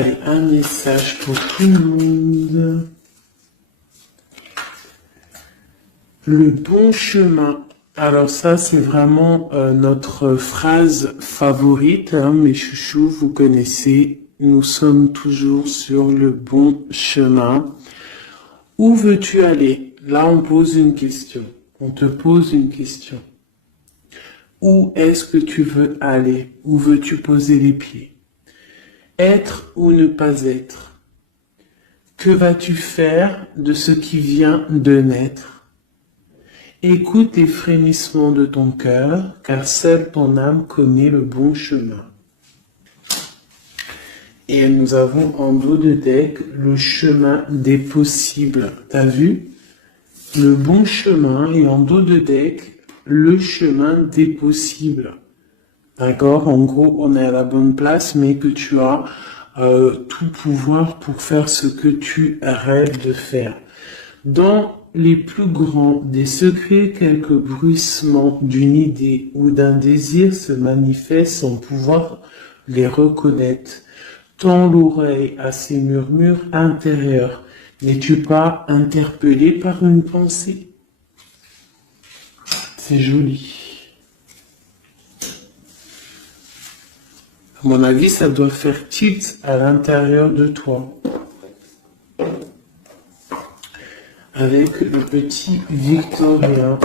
Allez, un message pour tout le monde. Le bon chemin. Alors ça, c'est vraiment notre phrase favorite, hein, mes chouchous, vous connaissez. Nous sommes toujours sur le bon chemin. Où veux-tu aller? Là, on pose une question. On te pose une question. Où est-ce que tu veux aller? Où veux-tu poser les pieds? Être ou ne pas être? Que vas-tu faire de ce qui vient de naître? Écoute les frémissements de ton cœur, car seule ton âme connaît le bon chemin. Et nous avons en dos de deck le chemin des possibles. T'as vu? Le bon chemin et en dos de deck, le chemin des possibles. D'accord? En gros, on est à la bonne place, mais que tu as tout pouvoir pour faire ce que tu rêves de faire. Dans les plus grands des secrets, quelques bruissements d'une idée ou d'un désir se manifestent sans pouvoir les reconnaître. Tends l'oreille à ces murmures intérieurs. N'es-tu pas interpellé par une pensée? C'est joli. À mon avis, ça doit faire tilt à l'intérieur de toi. Avec le petit Victorien.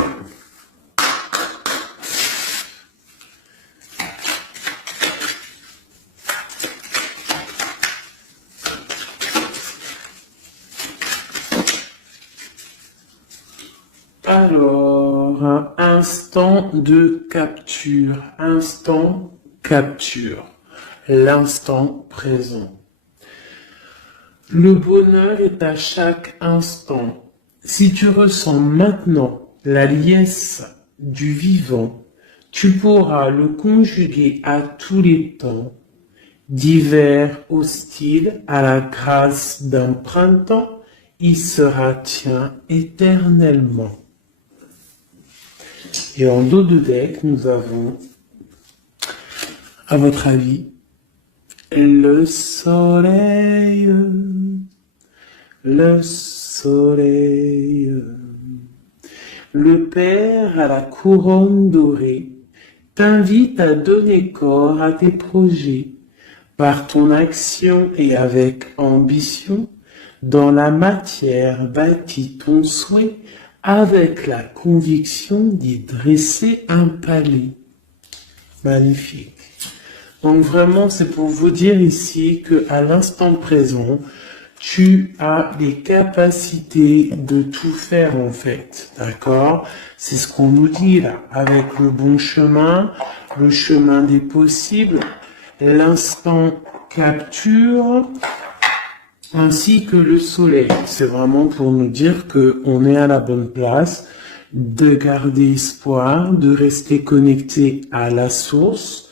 Alors, un instant de capture. Instant capture. L'instant présent. Le bonheur est à chaque instant. Si tu ressens maintenant la liesse du vivant, tu pourras le conjuguer à tous les temps, d'hiver hostile à la grâce d'un printemps, il sera tien éternellement. Et en dos de deck, nous avons, à votre avis, le soleil, le soleil, le Père à la couronne dorée t'invite à donner corps à tes projets par ton action et avec ambition. Dans la matière bâtis ton souhait avec la conviction d'y dresser un palais. Magnifique. Donc vraiment, c'est pour vous dire ici que à l'instant présent, tu as les capacités de tout faire en fait, d'accord? C'est ce qu'on nous dit là, avec le bon chemin, le chemin des possibles, l'instant capture, ainsi que le soleil. C'est vraiment pour nous dire que on est à la bonne place, de garder espoir, de rester connecté à la source,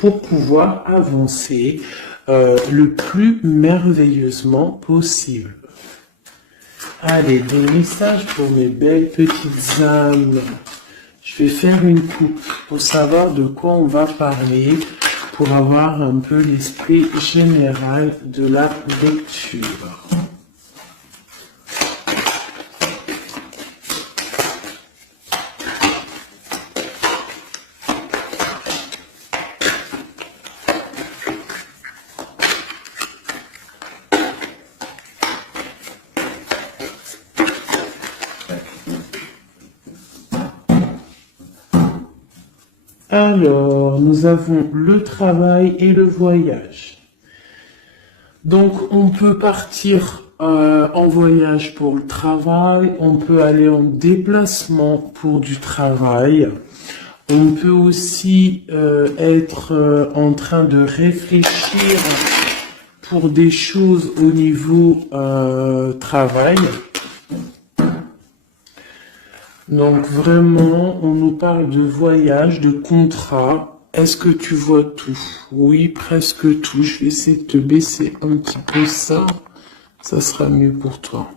pour pouvoir avancer le plus merveilleusement possible. Allez, des messages pour mes belles petites âmes. Je vais faire une coupe pour savoir de quoi on va parler, pour avoir un peu l'esprit général de la lecture. Alors, nous avons le travail et le voyage. Donc, on peut partir en voyage pour le travail, on peut aller en déplacement pour du travail, on peut aussi être en train de réfléchir pour des choses au niveau travail. Donc vraiment, on nous parle de voyage, de contrat. Est-ce que tu vois tout? Oui, presque tout. Je vais essayer de te baisser un petit peu ça. Ça sera mieux pour toi.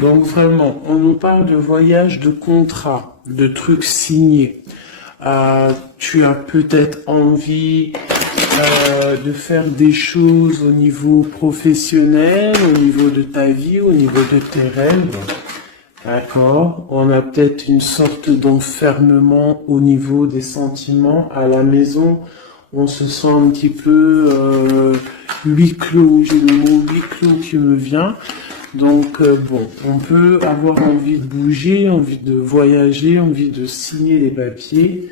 Donc vraiment, on nous parle de voyage, de contrat, de trucs signés. Tu as peut-être envie de faire des choses au niveau professionnel, au niveau de ta vie, au niveau de tes rêves. D'accord. On a peut-être une sorte d'enfermement au niveau des sentiments à la maison. On se sent un petit peu huis clos. J'ai le mot huis clos qui me vient. Donc bon, on peut avoir envie de bouger, envie de voyager, envie de signer des papiers.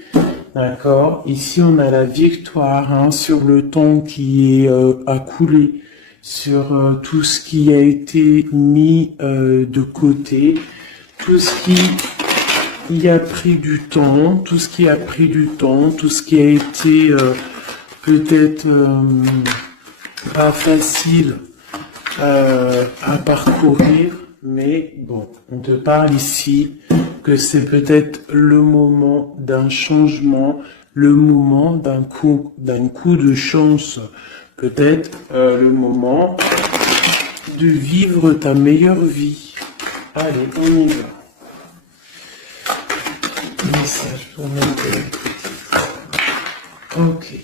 D'accord. Ici, on a la victoire hein, sur le temps qui est à couler, sur tout ce qui a été mis de côté. Tout ce qui a pris du temps, tout ce qui a pris du temps, tout ce qui a été peut-être pas facile à parcourir, mais bon, on te parle ici que c'est peut-être le moment d'un changement, le moment d'un coup de chance, peut-être le moment de vivre ta meilleure vie. Allez, on y va. Message pour mettre. Ok.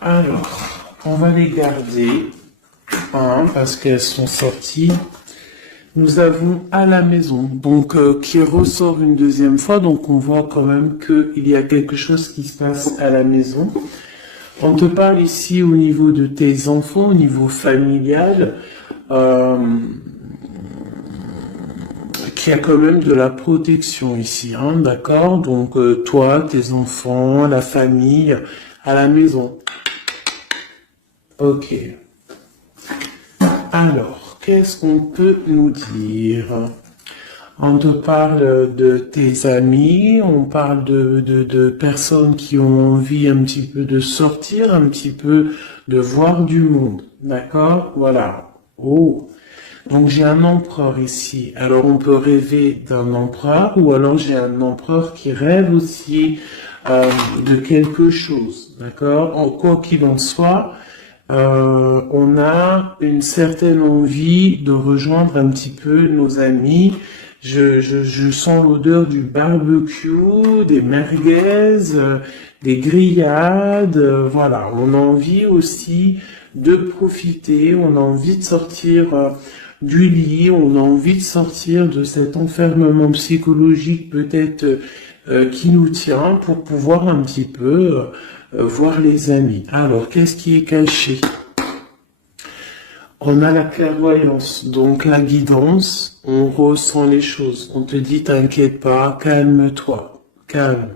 Alors, on va les garder. Parce qu'elles sont sorties. Nous avons à la maison, donc qui ressort une deuxième fois. Donc on voit quand même qu'il y a quelque chose qui se passe à la maison. On te parle ici au niveau de tes enfants, au niveau familial. Qu'il y a quand même de la protection ici, hein, d'accord? Donc toi, tes enfants, la famille, à la maison. Ok. Alors, qu'est-ce qu'on peut nous dire? On te parle de tes amis, on parle de personnes qui ont envie un petit peu de sortir, un petit peu de voir du monde, d'accord? Voilà. Oh. Donc j'ai un empereur ici. Alors on peut rêver d'un empereur ou alors j'ai un empereur qui rêve aussi de quelque chose. D'accord? Quoi qu'il en soit, on a une certaine envie de rejoindre un petit peu nos amis. Je sens l'odeur du barbecue, des merguez, des grillades. Voilà, on a envie aussi de profiter, on a envie de sortir du lit, on a envie de sortir de cet enfermement psychologique peut-être qui nous tient pour pouvoir un petit peu voir les amis. Alors, qu'est-ce qui est caché? On a la clairvoyance, donc la guidance, on ressent les choses. On te dit, t'inquiète pas, calme-toi, calme.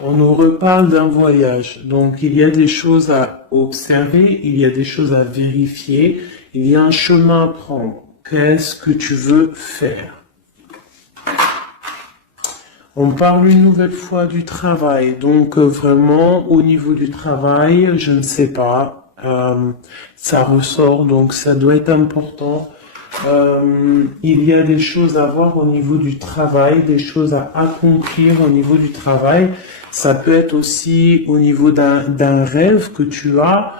On nous reparle d'un voyage, donc il y a des choses à observer, il y a des choses à vérifier, il y a un chemin à prendre. Qu'est-ce que tu veux faire? On parle une nouvelle fois du travail, donc vraiment au niveau du travail, je ne sais pas, ça ressort, donc ça doit être important. Il y a des choses à voir au niveau du travail, des choses à accomplir au niveau du travail. Ça peut être aussi au niveau d'un rêve que tu as,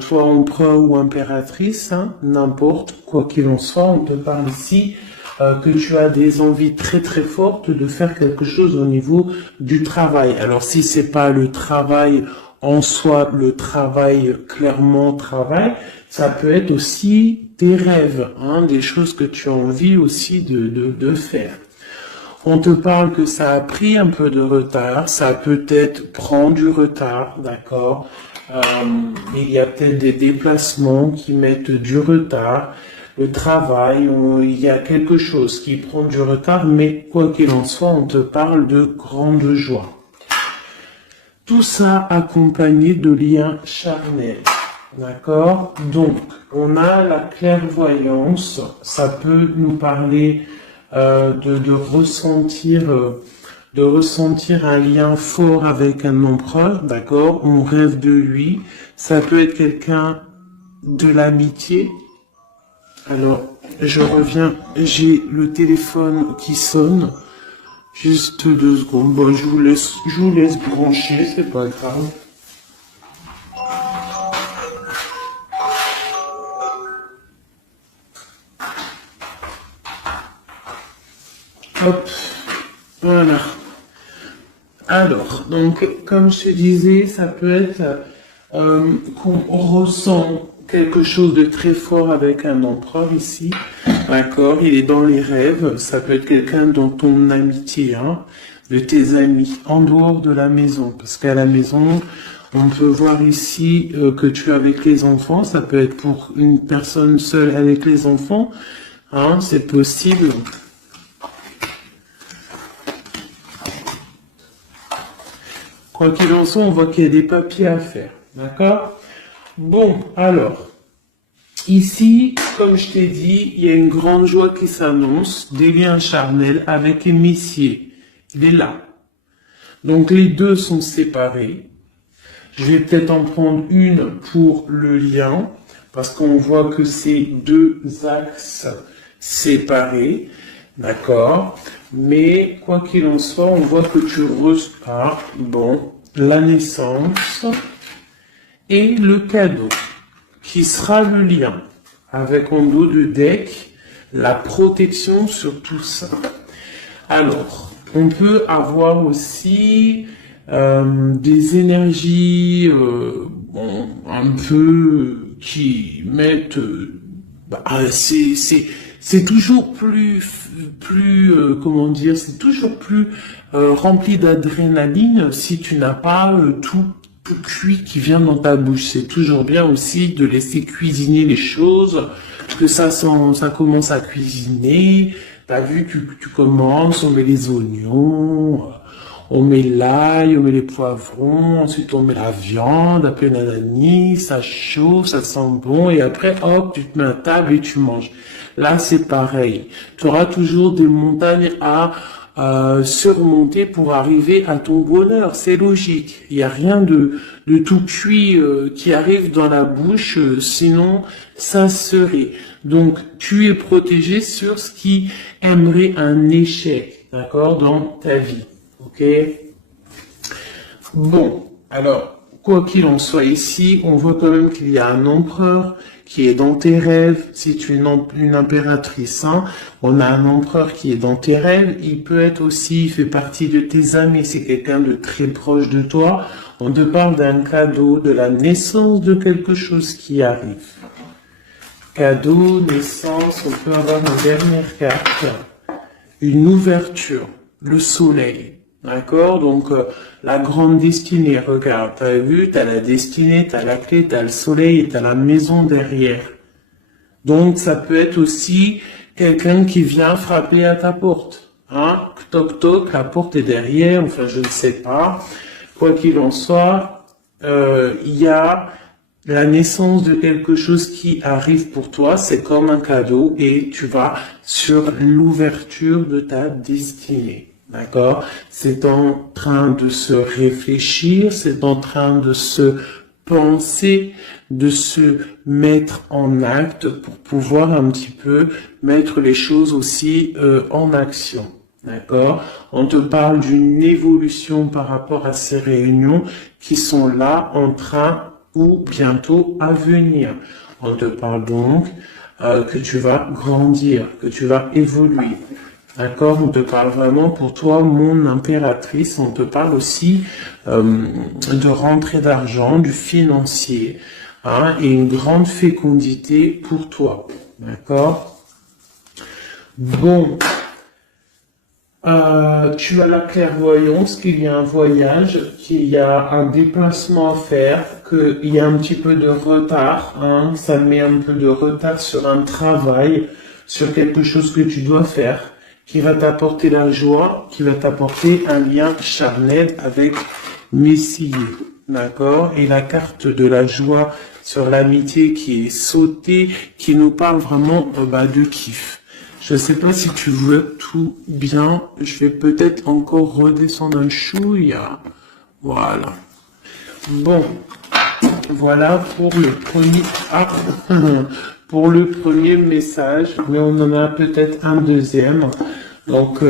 toi empereur ou impératrice, hein, n'importe, quoi qu'il en soit, on te parle ici que tu as des envies très très fortes de faire quelque chose au niveau du travail. Alors si c'est pas le travail en soi, le travail clairement travail, ça peut être aussi tes rêves, hein, des choses que tu as envie aussi de faire. On te parle que ça a pris un peu de retard, ça peut-être prend du retard, d'accord. Il y a peut-être des déplacements qui mettent du retard. Le travail, il y a quelque chose qui prend du retard, mais quoi qu'il en soit, on te parle de grande joie. Tout ça accompagné de liens charnels. D'accord? Donc, on a la clairvoyance, ça peut nous parler de ressentir un lien fort avec un empereur, d'accord? On rêve de lui, ça peut être quelqu'un de l'amitié. Alors, je reviens, j'ai le téléphone qui sonne, juste 2 secondes, bon, je vous laisse brancher, c'est pas grave. Hop, voilà. Alors, donc, comme je te disais, ça peut être qu'on ressent quelque chose de très fort avec un empereur ici, d'accord? Il est dans les rêves, ça peut être quelqu'un dans ton amitié, hein, de tes amis, en dehors de la maison, parce qu'à la maison, on peut voir ici que tu es avec les enfants, ça peut être pour une personne seule avec les enfants, hein, c'est possible. Quoi qu'il en soit, on voit qu'il y a des papiers à faire. D'accord? Bon, alors, ici, comme je t'ai dit, il y a une grande joie qui s'annonce, des liens charnels avec les messiers. Il est là. Donc, les deux sont séparés. Je vais peut-être en prendre une pour le lien, parce qu'on voit que c'est deux axes séparés. D'accord? Mais quoi qu'il en soit, on voit que tu repars, bon, la naissance et le cadeau, qui sera le lien, avec en dos de deck, la protection sur tout ça. Alors, on peut avoir aussi des énergies bon, un peu qui mettent... c'est toujours comment dire, c'est toujours plus rempli d'adrénaline si tu n'as pas tout cuit qui vient dans ta bouche. C'est toujours bien aussi de laisser cuisiner les choses, que ça commence à cuisiner. T'as vu, tu commences, on met les oignons, on met l'ail, on met les poivrons, ensuite on met la viande, après nanani, ça chauffe, ça sent bon, et après, hop, tu te mets à table et tu manges. Là, c'est pareil. Tu auras toujours des montagnes à surmonter pour arriver à ton bonheur. C'est logique. Il n'y a rien de tout cuit qui arrive dans la bouche, sinon ça serait. Donc, tu es protégé sur ce qui aimerait un échec, d'accord, dans ta vie. Ok? Bon, alors, quoi qu'il en soit ici, on voit quand même qu'il y a un empereur qui est dans tes rêves. Si tu es une impératrice, hein, on a un empereur qui est dans tes rêves. Il peut être aussi, il fait partie de tes amis. C'est quelqu'un de très proche de toi. On te parle d'un cadeau, de la naissance de quelque chose qui arrive. Cadeau, naissance, on peut avoir une dernière carte. Une ouverture, le soleil. D'accord? Donc, la grande destinée, regarde, t'as vu, t'as la destinée, t'as la clé, t'as le soleil et t'as la maison derrière. Donc, ça peut être aussi quelqu'un qui vient frapper à ta porte. Hein? Toc toc, la porte est derrière, enfin, je ne sais pas. Quoi qu'il en soit, il y a la naissance de quelque chose qui arrive pour toi, c'est comme un cadeau et tu vas sur l'ouverture de ta destinée. D'accord? C'est en train de se réfléchir, c'est en train de se penser, de se mettre en acte pour pouvoir un petit peu mettre les choses aussi en action. D'accord? On te parle d'une évolution par rapport à ces réunions qui sont là en train ou bientôt à venir. On te parle donc que tu vas grandir, que tu vas évoluer. D'accord, on te parle vraiment pour toi, mon impératrice. On te parle aussi de rentrée d'argent, du financier, hein, et une grande fécondité pour toi. D'accord. Bon, tu as la clairvoyance qu'il y a un voyage, qu'il y a un déplacement à faire, qu'il y a un petit peu de retard, hein, ça met un peu de retard sur un travail, sur quelque chose que tu dois faire, qui va t'apporter la joie, qui va t'apporter un lien charnel avec Messie. D'accord? Et la carte de la joie sur l'amitié qui est sautée, qui nous parle vraiment de kiff. Je ne sais pas si tu veux tout bien. Je vais peut-être encore redescendre un chouïa. Voilà. Bon. Voilà pour le premier... pour le premier message, mais on en a peut-être un deuxième. Donc,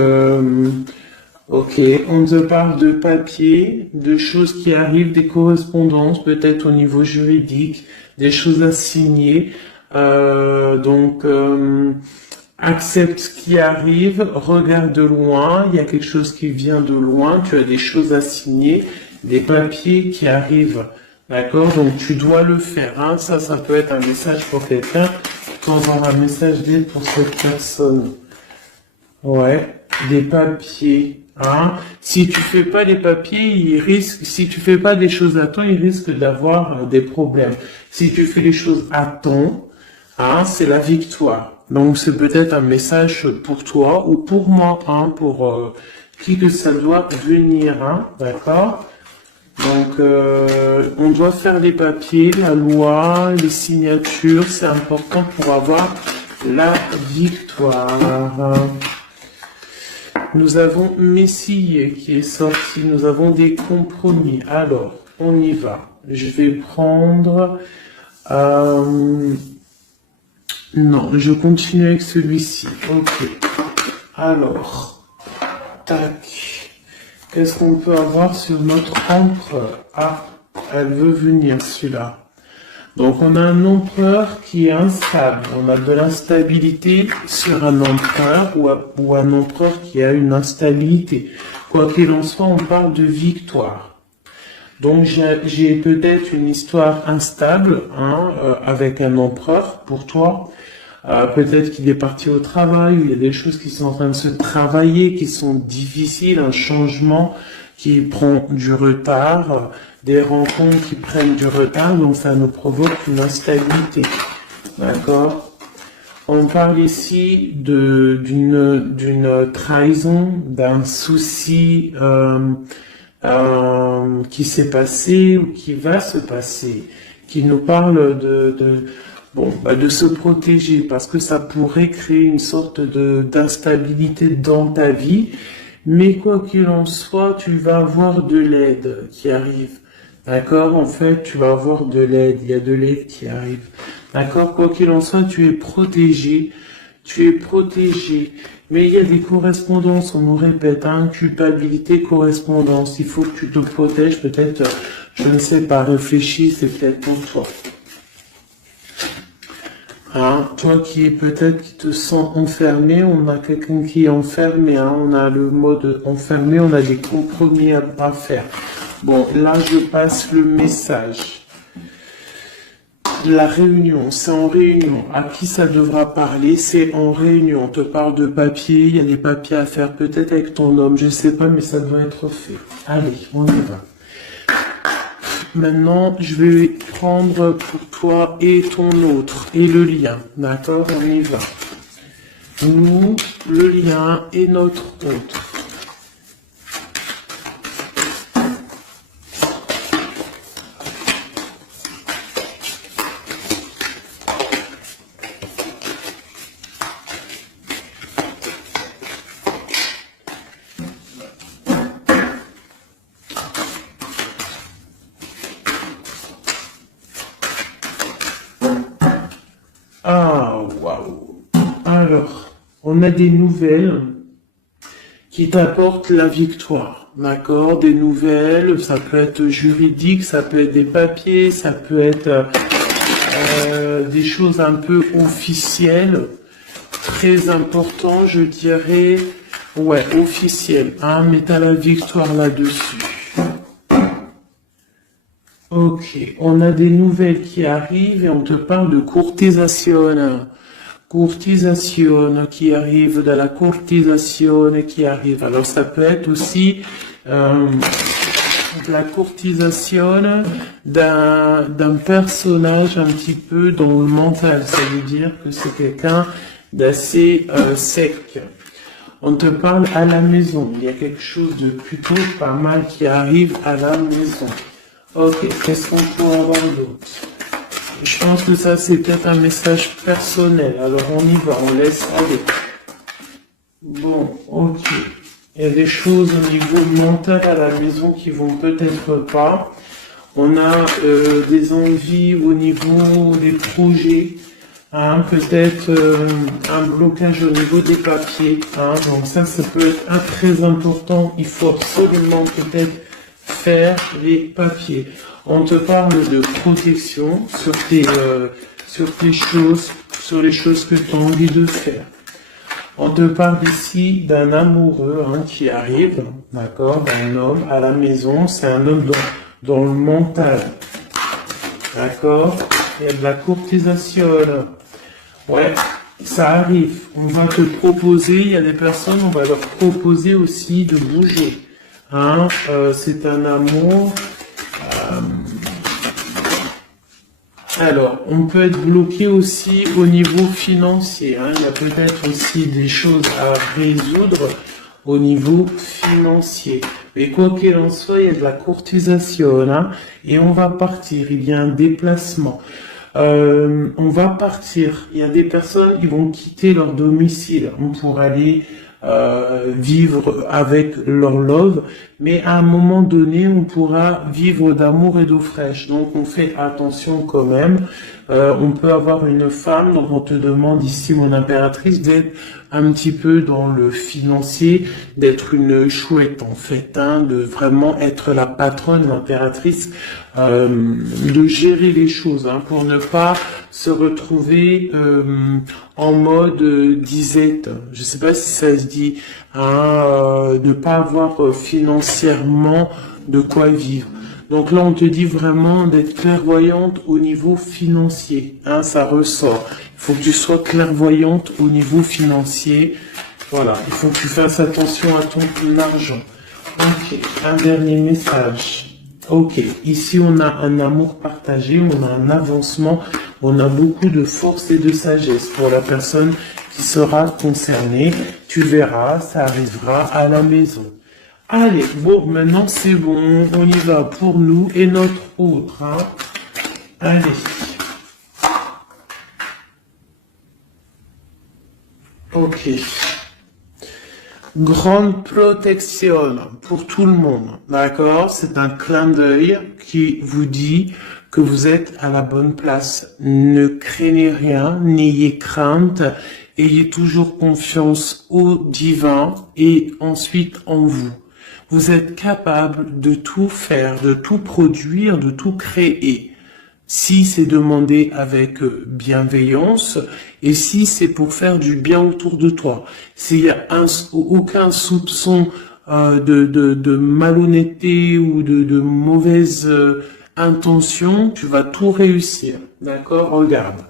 ok, on te parle de papier, de choses qui arrivent, des correspondances, peut-être au niveau juridique, des choses à signer. Accepte ce qui arrive, regarde de loin, il y a quelque chose qui vient de loin, tu as des choses à signer, des papiers qui arrivent. D'accord? Donc tu dois le faire. Hein. Ça peut être un message pour quelqu'un. De temps en temps, un message d'aide pour cette personne. Ouais, des papiers. Hein. Si tu fais pas les papiers, si tu fais pas des choses à temps, il risque d'avoir des problèmes. Si tu fais les choses à temps, hein, c'est la victoire. Donc c'est peut-être un message pour toi ou pour moi, hein, pour qui que ça doit venir, hein, d'accord? Donc on doit faire les papiers, la loi, les signatures, c'est important pour avoir la victoire. Nous avons Messie qui est sorti, nous avons des compromis. Alors, on y va. Je vais prendre... non, je continue avec celui-ci. Ok. Alors, tac. Qu'est-ce qu'on peut avoir sur notre empereur? Ah, elle veut venir, celui-là. Donc, on a un empereur qui est instable. On a de l'instabilité sur un empereur ou un empereur qui a une instabilité. Quoi qu'il en soit, on parle de victoire. Donc, j'ai peut-être une histoire instable, hein, avec un empereur pour toi. Peut-être qu'il est parti au travail, il y a des choses qui sont en train de se travailler, qui sont difficiles, un changement qui prend du retard, des rencontres qui prennent du retard, donc ça nous provoque une instabilité. D'accord? On parle ici d'une trahison, d'un souci qui s'est passé ou qui va se passer, qui nous parle de se protéger, parce que ça pourrait créer une sorte d'instabilité dans ta vie, mais quoi qu'il en soit, tu vas avoir de l'aide qui arrive. D'accord? En fait, tu vas avoir de l'aide, il y a de l'aide qui arrive. D'accord? Quoi qu'il en soit, tu es protégé, mais il y a des correspondances, on nous répète, hein, culpabilité, correspondance, il faut que tu te protèges, peut-être, je ne sais pas, réfléchis, c'est peut-être pour toi. Hein, toi qui te sens enfermé, on a quelqu'un qui est enfermé, hein, on a le mode enfermé, on a des compromis à faire. Bon, là je passe le message. La réunion, c'est en réunion. À qui ça devra parler? C'est en réunion. On te parle de papier, il y a des papiers à faire, peut-être avec ton homme, je sais pas, mais ça doit être fait. Allez, on y va. Maintenant, je vais prendre pour toi et ton autre, et le lien. D'accord? On y va. Nous, le lien et notre autre. Ah, waouh. Alors, on a des nouvelles qui t'apportent la victoire, d'accord? Des nouvelles, ça peut être juridique, ça peut être des papiers, ça peut être des choses un peu officielles, très important, je dirais, ouais, officielles, hein, mais t'as la victoire là-dessus. Ok, on a des nouvelles qui arrivent et on te parle de courtisation. Courtisation qui arrive, de la courtisation qui arrive. Alors ça peut être aussi de la courtisation d'un personnage un petit peu dans le mental. Ça veut dire que c'est quelqu'un d'assez sec. On te parle à la maison. Il y a quelque chose de plutôt pas mal qui arrive à la maison. Ok, qu'est-ce qu'on peut avoir d'autre? Je pense que ça, c'est peut-être un message personnel. Alors, on y va, on laisse aller. Bon, ok. Il y a des choses au niveau mental à la maison qui vont peut-être pas. On a des envies au niveau des projets. Hein, peut-être un blocage au niveau des papiers. Hein, donc ça peut être très important. Il faut absolument peut-être faire les papiers. On te parle de protection sur tes choses, sur les choses que tu as envie de faire. On te parle ici d'un amoureux qui arrive, d'accord, un homme à la maison, c'est un homme dans le mental, d'accord, il y a de la courtisation, ouais, ça arrive, on va te proposer, il y a des personnes, on va leur proposer aussi de bouger, c'est un amour. Alors, on peut être bloqué aussi au niveau financier. Il y a peut-être aussi des choses à résoudre au niveau financier. Mais quoi qu'il en soit, il y a de la courtisation. Et on va partir. Il y a un déplacement. On va partir. Il y a des personnes qui vont quitter leur domicile pour aller vivre avec leur love, mais à un moment donné, on pourra vivre d'amour et d'eau fraîche. Donc, on fait attention quand même. On peut avoir une femme, donc on te demande ici, mon impératrice, d'être un petit peu dans le financier, d'être une chouette en fait, de vraiment être la patronne, l'impératrice, de gérer les choses, pour ne pas se retrouver en mode disette. Je sais pas si ça se dit, ne pas avoir financièrement de quoi vivre. Donc là, on te dit vraiment d'être clairvoyante au niveau financier. Ça ressort. Il faut que tu sois clairvoyante au niveau financier. Voilà, il faut que tu fasses attention à ton argent. Ok, un dernier message. Ok, ici on a un amour partagé, on a un avancement, on a beaucoup de force et de sagesse pour la personne qui sera concernée. Tu verras, ça arrivera à la maison. Allez, bon, maintenant c'est bon, on y va pour nous et notre autre. Allez. Ok. Grande protection pour tout le monde, d'accord? C'est un clin d'œil qui vous dit que vous êtes à la bonne place. Ne craignez rien, n'ayez crainte, ayez toujours confiance au divin et ensuite en vous. Vous êtes capable de tout faire, de tout produire, de tout créer. Si c'est demandé avec bienveillance et si c'est pour faire du bien autour de toi. S'il y a aucun soupçon de malhonnêteté ou de mauvaise intention, tu vas tout réussir. D'accord? Regarde.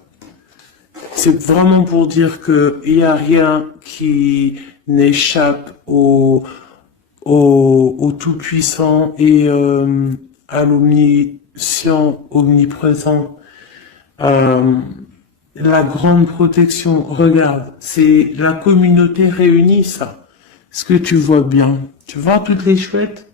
C'est vraiment pour dire que il y a rien qui n'échappe au Tout-Puissant et à l'omniscient, omniprésent, la grande protection. Regarde, c'est la communauté réunie, ça. Est-ce que tu vois bien? Tu vois toutes les chouettes?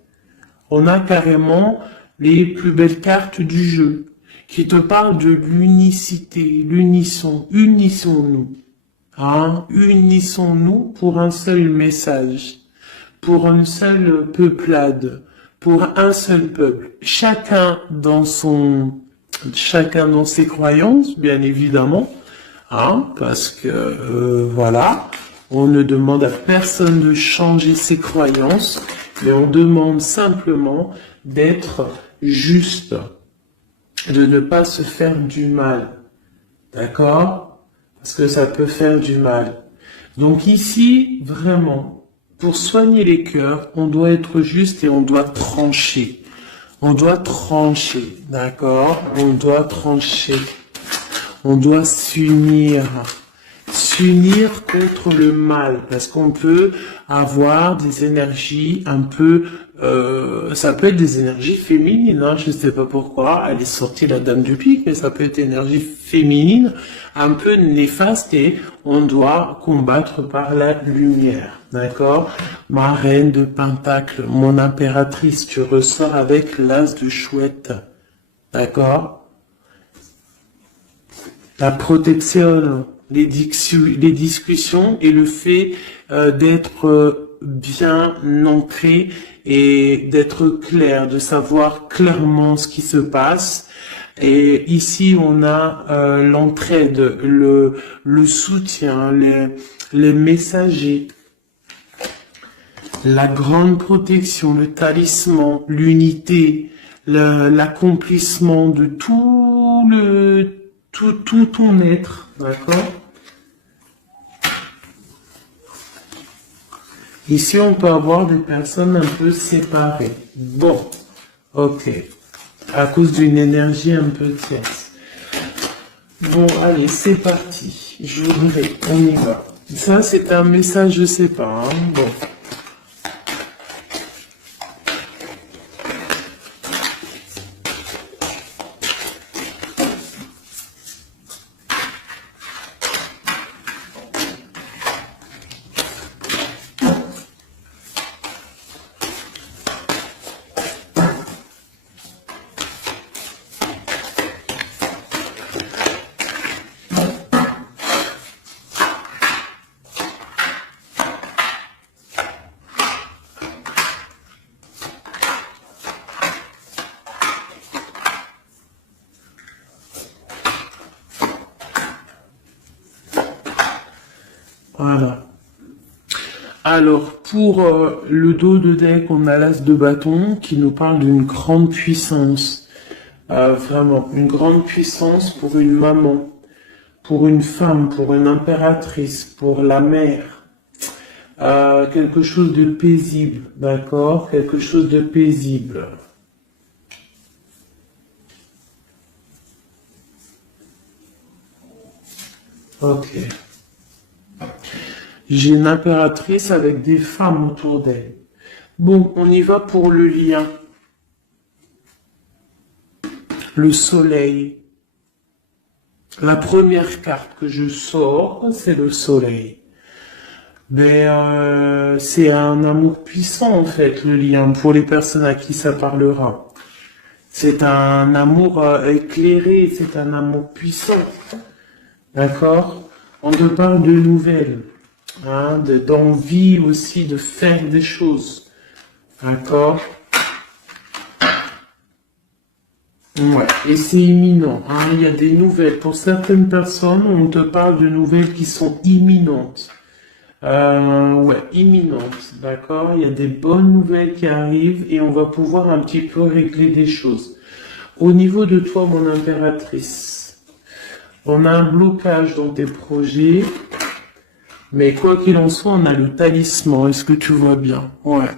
On a carrément les plus belles cartes du jeu qui te parlent de l'unicité, l'unisson. Unissons-nous. Unissons-nous pour un seul message, pour une seule peuplade, pour un seul peuple. Chacun dans ses croyances, bien évidemment, parce que voilà, on ne demande à personne de changer ses croyances, mais on demande simplement d'être juste, de ne pas se faire du mal, d'accord? Parce que ça peut faire du mal. Donc ici, vraiment, pour soigner les cœurs, on doit être juste et on doit trancher. On doit trancher, d'accord? On doit trancher. On doit s'unir. S'unir contre le mal. Parce qu'on peut avoir des énergies un peu... ça peut être des énergies féminines, je ne sais pas pourquoi. Elle est sortie la dame du pique, mais ça peut être énergie féminine, un peu néfaste et on doit combattre par la lumière. D'accord? Ma reine de Pentacle, mon impératrice, tu ressors avec l'as de chouette. D'accord? La protection, les discussions et le fait d'être bien ancré et d'être clair, de savoir clairement ce qui se passe. Et ici, on a l'entraide, le soutien, les messagers, la grande protection, le talisman, l'unité, l'accomplissement de tout ton être, d'accord? Ici, on peut avoir des personnes un peu séparées. Bon, ok. À cause d'une énergie un peu tierce. Bon, allez, c'est parti. Je voudrais, on y va. Ça, c'est un message, je sais pas. Hein. Bon. Voilà. Alors, pour le dos de deck, on a l'as de bâton qui nous parle d'une grande puissance. Vraiment, une grande puissance pour une maman, pour une femme, pour une impératrice, pour la mère. Quelque chose de paisible, d'accord? Quelque chose de paisible. Ok. J'ai une impératrice avec des femmes autour d'elle. Bon, on y va pour le lien. Le soleil. La première carte que je sors, c'est le soleil. Mais c'est un amour puissant en fait, le lien, pour les personnes à qui ça parlera. C'est un amour éclairé, c'est un amour puissant. D'accord? On te parle de nouvelles, hein, d'envie aussi de faire des choses. D'accord? Ouais, et c'est imminent, hein, il y a des nouvelles. Pour certaines personnes, on te parle de nouvelles qui sont imminentes. Ouais, imminentes, d'accord? Il y a des bonnes nouvelles qui arrivent et on va pouvoir un petit peu régler des choses. Au niveau de toi, mon impératrice, on a un blocage dans tes projets, mais quoi qu'il en soit, on a le talisman. Est-ce que tu vois bien? Ouais.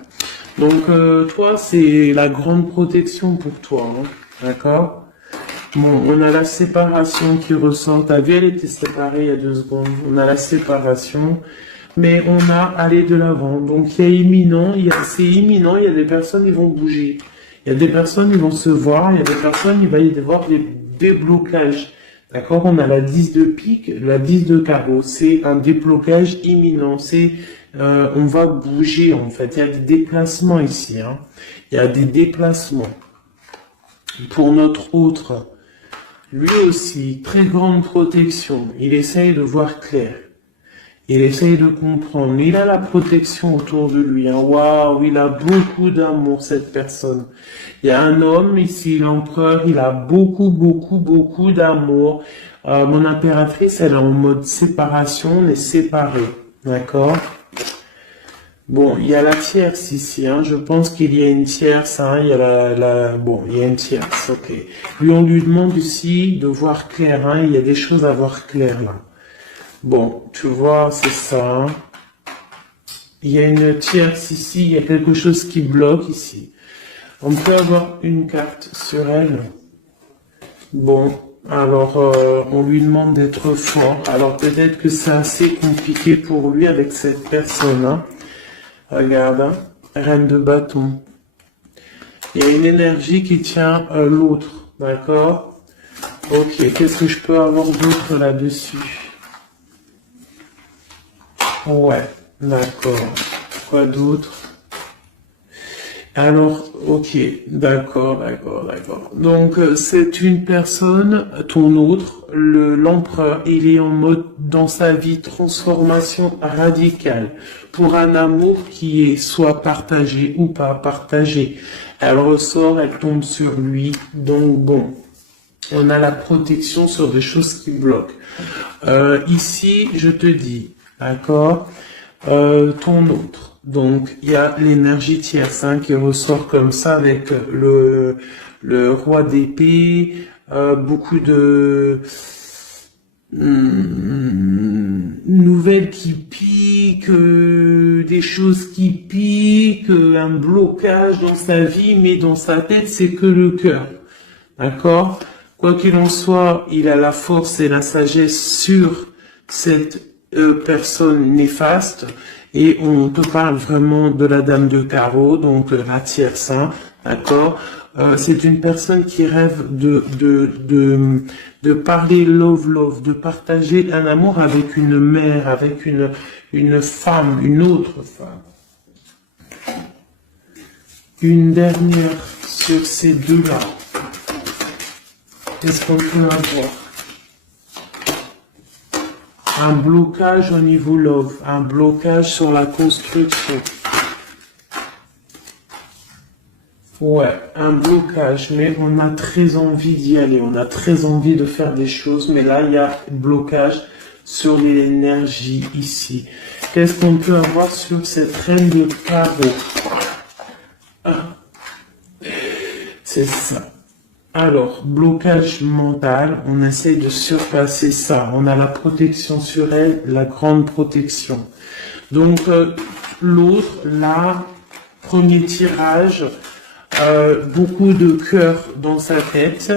Donc, toi, c'est la grande protection pour toi, hein, d'accord? Bon, on a la séparation qui ressort. T'as vu, elle était séparée il y a 2 secondes. On a la séparation, mais on a allé de l'avant. Donc, il y a imminent, c'est imminent, il y a des personnes qui vont bouger. Il y a des personnes qui vont se voir, il y a des personnes, il va y avoir des déblocages. D'accord? On a la 10 de pique, la 10 de carreau. C'est un déblocage imminent. On va bouger, en fait. Il y a des déplacements ici, hein. Il y a des déplacements. Pour notre autre, lui aussi, très grande protection. Il essaye de voir clair. Il essaye de comprendre. Il a la protection autour de lui. Hein. Waouh, il a beaucoup d'amour, cette personne. Il y a un homme ici, l'empereur, il a beaucoup, beaucoup, beaucoup d'amour. Mon impératrice, elle est en mode séparation, on est séparés. D'accord? Bon, il y a la tierce ici, hein. Je pense qu'il y a une tierce, hein. Il y a bon, il y a une tierce, ok. Lui, on lui demande ici de voir clair, hein. Il y a des choses à voir clair, là. Bon, tu vois, c'est ça. Hein. Il y a une tierce ici, il y a quelque chose qui bloque ici. On peut avoir une carte sur elle. Bon, alors on lui demande d'être fort. Alors peut-être que c'est assez compliqué pour lui avec cette personne. Hein. Regarde, hein. Reine de bâton. Il y a une énergie qui tient l'autre, d'accord? Ok, qu'est-ce que je peux avoir d'autre là-dessus? Ouais, d'accord. Quoi d'autre? Alors, ok, d'accord. Donc, c'est une personne, ton autre, l'empereur, il est en mode, dans sa vie, transformation radicale, pour un amour qui est soit partagé ou pas partagé. Elle ressort, elle tombe sur lui, donc bon, on a la protection sur des choses qui bloquent. Ici, je te dis, d'accord, ton autre. Donc, il y a l'énergie tierce hein, qui ressort comme ça avec le roi d'épée, beaucoup de nouvelles qui piquent, des choses qui piquent, un blocage dans sa vie, mais dans sa tête, c'est que le cœur. D'accord? Quoi qu'il en soit, il a la force et la sagesse sur cette personne néfaste. Et on te parle vraiment de la dame de carreau, donc la tierce, hein, d'accord? C'est une personne qui rêve de parler love, de partager un amour avec une mère, avec une femme, une autre femme. Une dernière sur ces deux-là. Qu'est-ce qu'on peut avoir? Un blocage au niveau love, un blocage sur la construction. Ouais, un blocage, mais on a très envie d'y aller, on a très envie de faire des choses, mais là, il y a un blocage sur l'énergie ici. Qu'est-ce qu'on peut avoir sur cette reine de carreau? C'est ça. Alors, blocage mental, on essaie de surpasser ça. On a la protection sur elle, la grande protection. Donc, l'autre, là, premier tirage, beaucoup de cœur dans sa tête,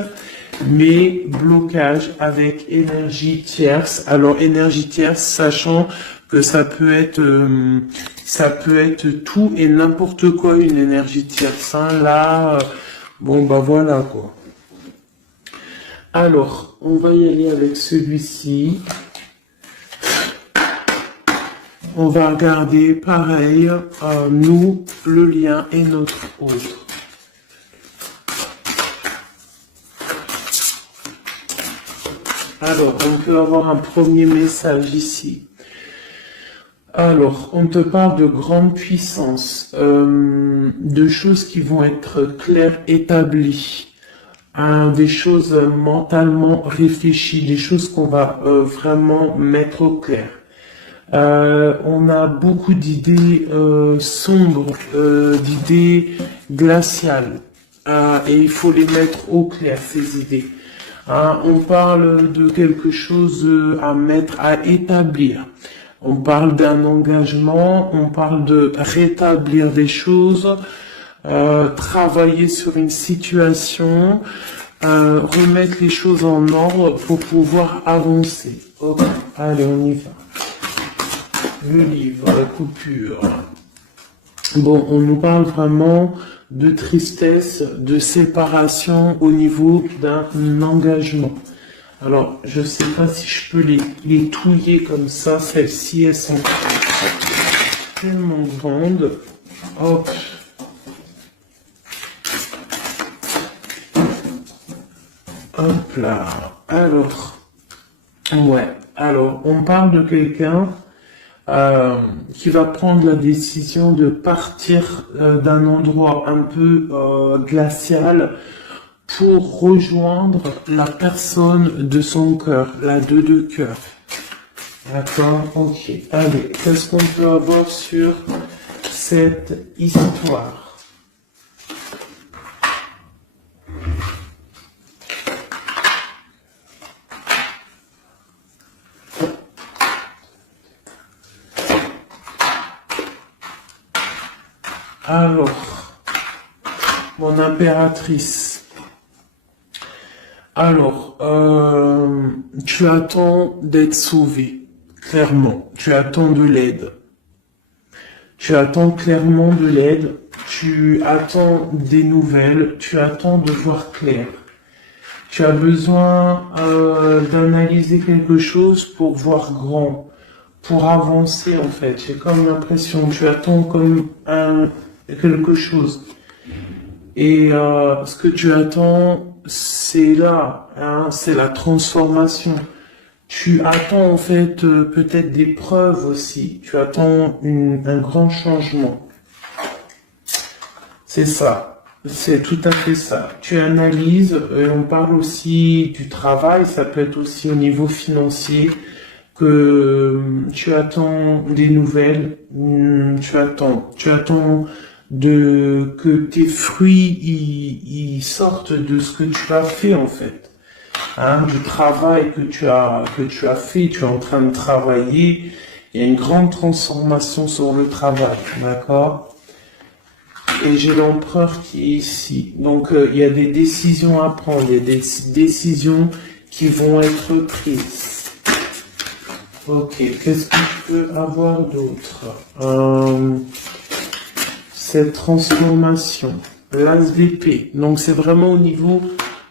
mais blocage avec énergie tierce. Alors, énergie tierce, sachant que ça peut être tout et n'importe quoi, une énergie tierce. Hein. Là, bon, bah voilà, quoi. Alors, on va y aller avec celui-ci. On va regarder, pareil, nous, le lien et notre autre. Alors, on peut avoir un premier message ici. Alors, on te parle de grande puissance, de choses qui vont être claires, établies. Des choses mentalement réfléchies, des choses qu'on va vraiment mettre au clair. On a beaucoup d'idées sombres, d'idées glaciales, et il faut les mettre au clair, ces idées. On parle de quelque chose à mettre, à établir. On parle d'un engagement, on parle de rétablir des choses, travailler sur une situation, remettre les choses en ordre pour pouvoir avancer. Ok, allez, on y va. Le livre, la coupure. Bon, on nous parle vraiment de tristesse, de séparation au niveau d'un engagement. Alors, je sais pas si je peux les touiller comme ça. Celles-ci, elles sont tellement grandes. Hop. Hop là. Alors, ouais. Alors, on parle de quelqu'un qui va prendre la décision de partir d'un endroit un peu glacial pour rejoindre la personne de son cœur, la 2 de cœur. D'accord? Ok. Allez, qu'est-ce qu'on peut avoir sur cette histoire? Alors, mon impératrice. Alors, tu attends d'être sauvé, clairement. Tu attends de l'aide. Tu attends clairement de l'aide. Tu attends des nouvelles. Tu attends de voir clair. Tu as besoin d'analyser quelque chose pour voir grand, pour avancer en fait. J'ai comme l'impression, tu attends comme quelque chose. Et ce que tu attends, c'est là, hein, c'est la transformation. Tu attends en fait peut-être des preuves aussi. Tu attends un grand changement. C'est ça. C'est tout à fait ça. Tu analyses, on parle aussi du travail, ça peut être aussi au niveau financier, que tu attends des nouvelles, tu attends que tes fruits ils sortent de ce que tu as fait en fait, hein, du travail que tu as fait, tu es en train de travailler Il y a une grande transformation sur le travail, d'accord? Et j'ai l'empereur qui est ici. Donc, il y a des décisions à prendre, il y a des décisions qui vont être prises. Ok, qu'est-ce que je peux avoir d'autre? Cette transformation, l'as d'épée. Donc, c'est vraiment au niveau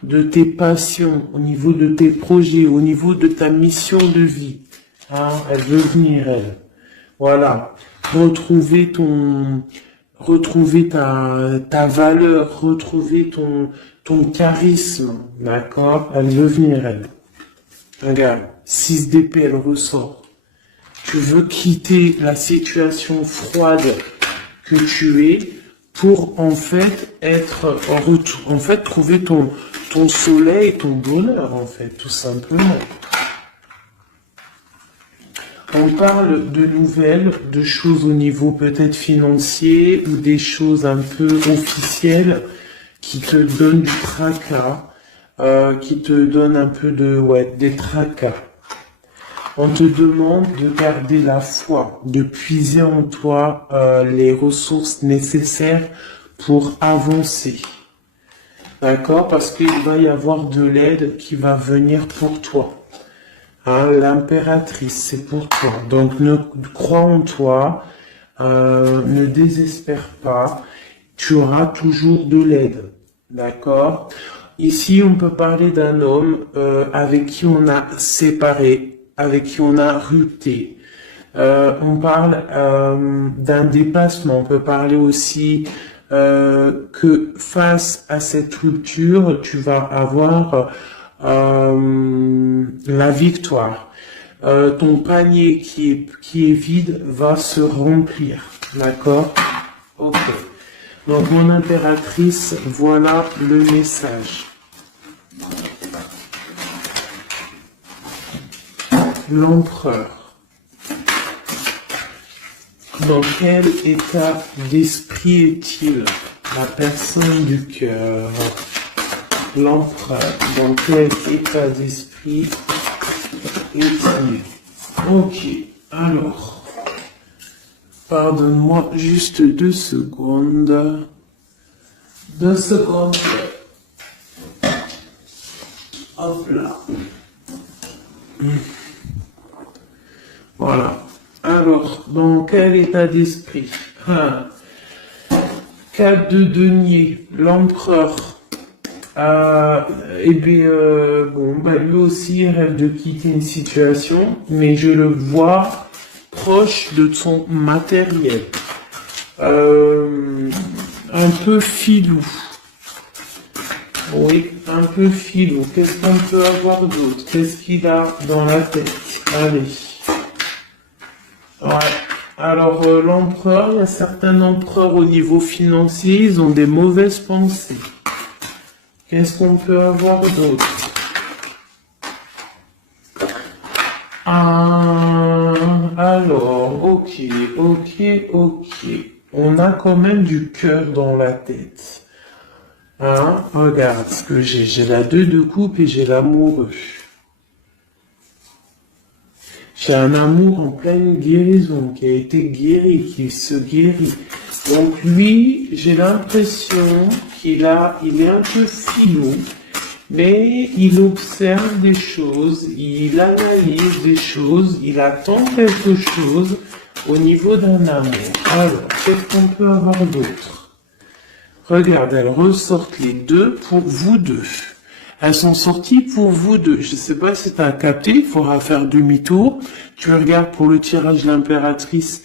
de tes passions, au niveau de tes projets, au niveau de ta mission de vie. Hein, elle veut venir, elle. Voilà. Retrouver ta valeur, retrouver ton charisme. D'accord? Elle veut venir, elle. Regarde. 6 d'épée, elle ressort. Tu veux quitter la situation froide que tu es pour, en fait, trouver ton soleil, ton bonheur, en fait, tout simplement. On parle de nouvelles, de choses au niveau peut-être financier ou des choses un peu officielles qui te donnent du tracas, qui te donnent un peu des tracas. On te demande de garder la foi, de puiser en toi les ressources nécessaires pour avancer. D'accord? Parce qu'il va y avoir de l'aide qui va venir pour toi. Hein, l'impératrice, c'est pour toi. Donc, crois en toi, ne désespère pas. Tu auras toujours de l'aide. D'accord? Ici, on peut parler d'un homme avec qui on a séparé, avec qui on a rupté. On parle d'un dépassement. On peut parler aussi que face à cette rupture, tu vas avoir la victoire. Ton panier qui est vide va se remplir. D'accord? Ok. Donc, mon impératrice, voilà le message. L'empereur. Dans quel état d'esprit est-il? La personne du cœur. L'empereur. Dans quel état d'esprit est-il? Ok. Alors. Pardonne-moi juste 2 secondes. 2 secondes. Hop là. Voilà. Alors, dans quel état d'esprit? 4 de denier, l'empereur. Lui aussi rêve de quitter une situation, mais je le vois proche de son matériel. Un peu filou. Oui, un peu filou. Qu'est-ce qu'on peut avoir d'autre? Qu'est-ce qu'il a dans la tête? Allez. Ouais. Alors, l'empereur, il y a certains empereurs au niveau financier, ils ont des mauvaises pensées. Qu'est-ce qu'on peut avoir d'autre? Alors, ok. On a quand même du cœur dans la tête. Hein? Regarde ce que j'ai. J'ai la 2 de coupe et j'ai l'amoureux. J'ai un amour en pleine guérison, qui a été guéri, qui se guérit. Donc lui, j'ai l'impression qu'il est un peu filou, mais il observe des choses, il analyse des choses, il attend quelque chose au niveau d'un amour. Alors, qu'est-ce qu'on peut avoir d'autre? Regarde, elles ressortent les 2 pour vous deux. Elles sont sorties pour vous deux. Je ne sais pas si tu as capté, il faudra faire demi-tour. Tu regardes pour le tirage de l'impératrice.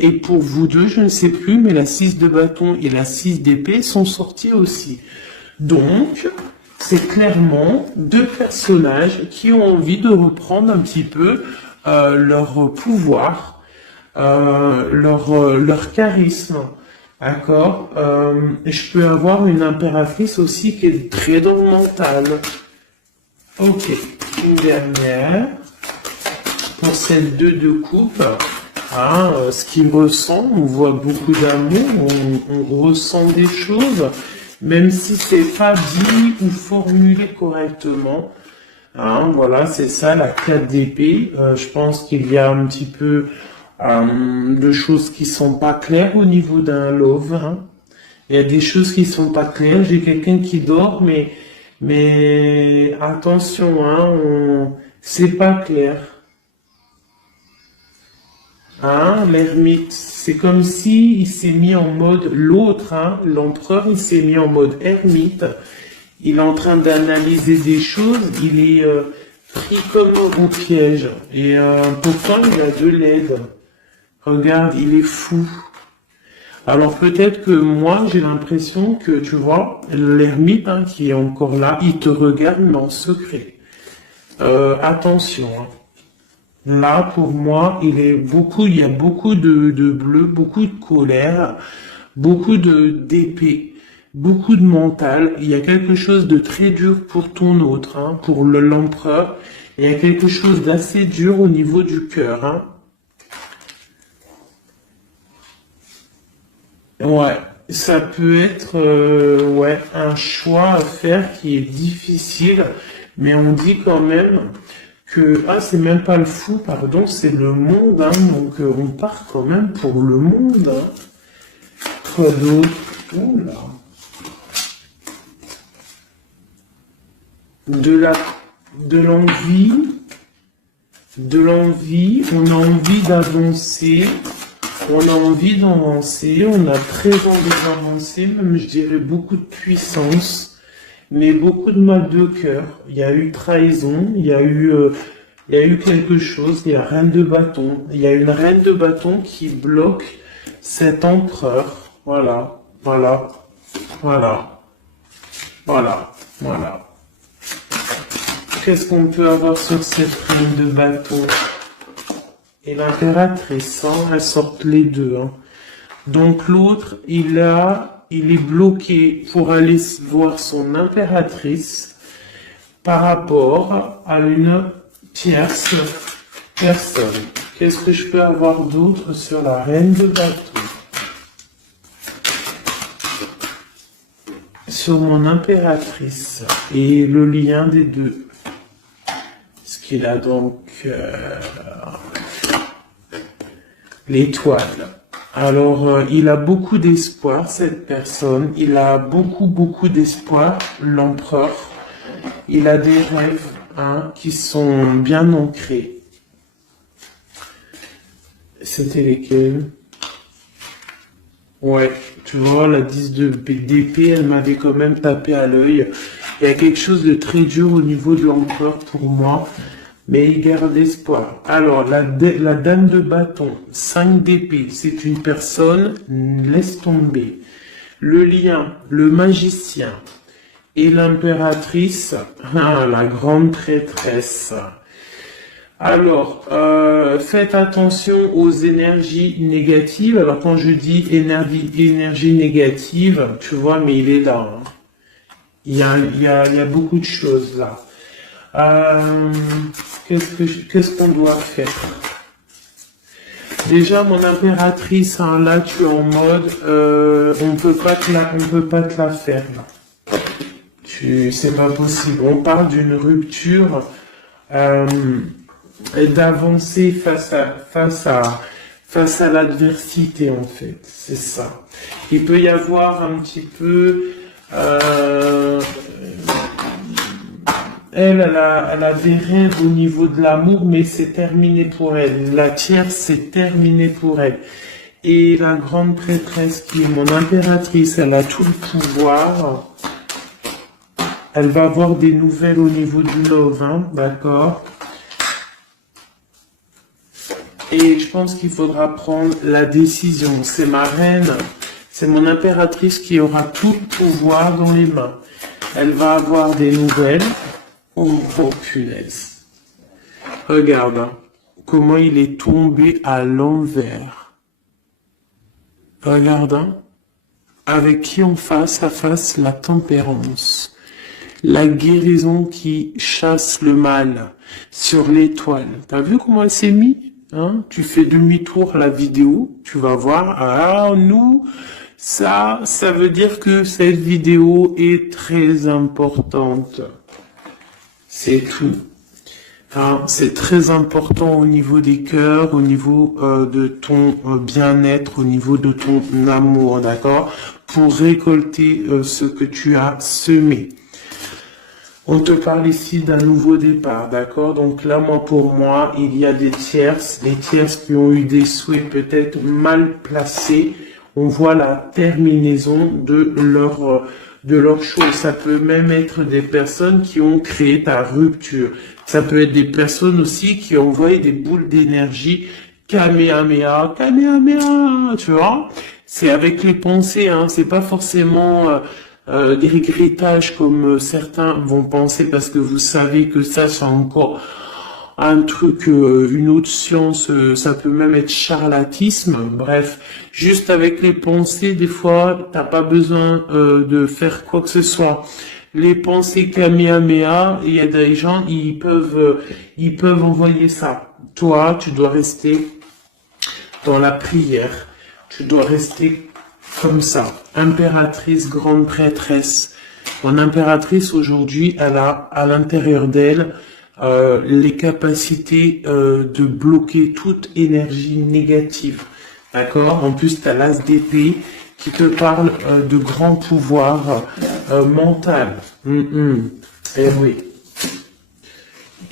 Et pour vous deux, je ne sais plus, mais la 6 de bâton et la 6 d'épée sont sorties aussi. Donc, c'est clairement 2 personnages qui ont envie de reprendre un petit peu leur pouvoir, leur charisme. D'accord. Je peux avoir une impératrice aussi qui est très dans le mental. Ok. Une dernière. Pour cette 2 de coupe. Ce qu'il ressent, on voit beaucoup d'amour, on ressent des choses, même si c'est pas dit ou formulé correctement. Hein, voilà, c'est ça, la 4 d'épée. Je pense qu'il y a un petit peu de choses qui sont pas claires au niveau d'un love. Hein. Il y a des choses qui sont pas claires. J'ai quelqu'un qui dort, mais attention, hein, c'est pas clair. Hein, l'ermite, c'est comme si il s'est mis en mode l'autre, hein, l'empereur, il s'est mis en mode ermite. Il est en train d'analyser des choses. Il est pris comme au piège. Et pourtant, il a de l'aide. Regarde, il est fou. Alors peut-être que moi, j'ai l'impression que, tu vois, l'ermite hein, qui est encore là, il te regarde mais en secret. Attention. Hein. Là, pour moi, il y a beaucoup de bleu, beaucoup de colère, beaucoup d'épée, beaucoup de mental. Il y a quelque chose de très dur pour ton autre, hein, pour l'empereur. Il y a quelque chose d'assez dur au niveau du cœur. Hein. Ouais, ça peut être ouais, un choix à faire qui est difficile, mais on dit quand même que c'est même pas le fou, pardon, c'est le monde, hein, donc on part quand même pour le monde. Hein. Quoi d'autre? Oula. De l'envie, on a envie d'avancer. On a envie d'avancer, on a très envie d'avancer, même je dirais beaucoup de puissance, mais beaucoup de mal de cœur. Il y a eu trahison, il y a eu quelque chose, il y a reine de bâton. Il y a une reine de bâton qui bloque cet empereur. Voilà, voilà, voilà, voilà, voilà. Qu'est-ce qu'on peut avoir sur cette reine de bâton? Et l'impératrice, hein, elles sortent les deux. Hein. Donc l'autre, il est bloqué pour aller voir son impératrice par rapport à une tierce personne. Qu'est-ce que je peux avoir d'autre sur la reine de bâton? Sur mon impératrice et le lien des deux. Ce qu'il a donc... l'étoile. Alors, il a beaucoup d'espoir, cette personne. Il a beaucoup d'espoir, l'empereur. Il a des rêves hein, qui sont bien ancrés. C'était lesquels? Ouais, tu vois, la 10 d'épée, elle m'avait quand même tapé à l'œil. Il y a quelque chose de très dur au niveau de l'empereur pour moi. Mais il garde espoir. Alors, la dame de bâton, 5 d'épée, c'est une personne, laisse tomber. Le lion, le magicien et l'impératrice, la grande traîtresse. Alors, faites attention aux énergies négatives. Alors, quand je dis énergie négative, tu vois, mais il est là. Hein. Il y a beaucoup de choses là. Qu'est-ce qu'on doit faire? Déjà, mon impératrice, hein, là, tu es en mode, on peut pas te la faire, là. C'est pas possible. On parle d'une rupture, et d'avancer face à l'adversité, en fait. C'est ça. Il peut y avoir un petit peu, elle a des rêves au niveau de l'amour, mais c'est terminé pour elle. La tierce, c'est terminé pour elle. Et la grande prêtresse, qui est mon impératrice, elle a tout le pouvoir. Elle va avoir des nouvelles au niveau du love, hein, d'accord? Et je pense qu'il faudra prendre la décision. C'est ma reine, c'est mon impératrice qui aura tout le pouvoir dans les mains. Elle va avoir des nouvelles. Oh, punaise. Regarde hein, comment il est tombé à l'envers. Regarde hein, avec qui on face à face la tempérance. La guérison qui chasse le mal sur l'étoile. T'as vu comment elle s'est mise hein? Tu fais demi-tour la vidéo, tu vas voir. Ah, nous, ça veut dire que cette vidéo est très importante. C'est tout. Enfin, c'est très important au niveau des cœurs, au niveau de ton bien-être, au niveau de ton amour, d'accord? Pour récolter ce que tu as semé. On te parle ici d'un nouveau départ, d'accord? Donc là, pour moi, il y a des tierces qui ont eu des souhaits peut-être mal placés. On voit la terminaison de leur chose. Ça peut même être des personnes qui ont créé ta rupture. Ça peut être des personnes aussi qui ont envoyé des boules d'énergie, Kamehameha, Kamehameha, tu vois? C'est avec les pensées, hein. C'est pas forcément des regrettages comme certains vont penser parce que vous savez que ça c'est encore un truc, une autre science, ça peut même être charlatisme. Bref, juste avec les pensées, des fois, t'as pas besoin de faire quoi que ce soit. Les pensées Kamehameha, il y a des gens, ils peuvent envoyer ça. Toi, tu dois rester dans la prière. Tu dois rester comme ça. Impératrice, grande prêtresse. Mon impératrice, aujourd'hui, elle a à l'intérieur d'elle les capacités de bloquer toute énergie négative. D'accord? En plus, tu as l'as d'épée qui te parle de grand pouvoir mental. Eh oui.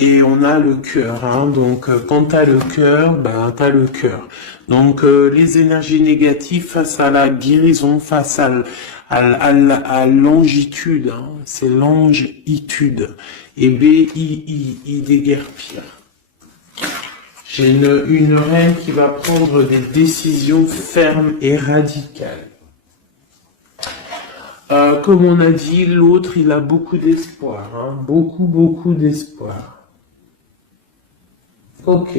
Et on a le cœur, hein. Donc quand t'as le cœur, ben t'as le cœur. Donc les énergies négatives face à la guérison, face à longitude, hein. C'est longitude. Et B-I-I déguerpir. J'ai une reine qui va prendre des décisions fermes et radicales. Comme on a dit, l'autre, il a beaucoup d'espoir, hein. Beaucoup d'espoir. Ok.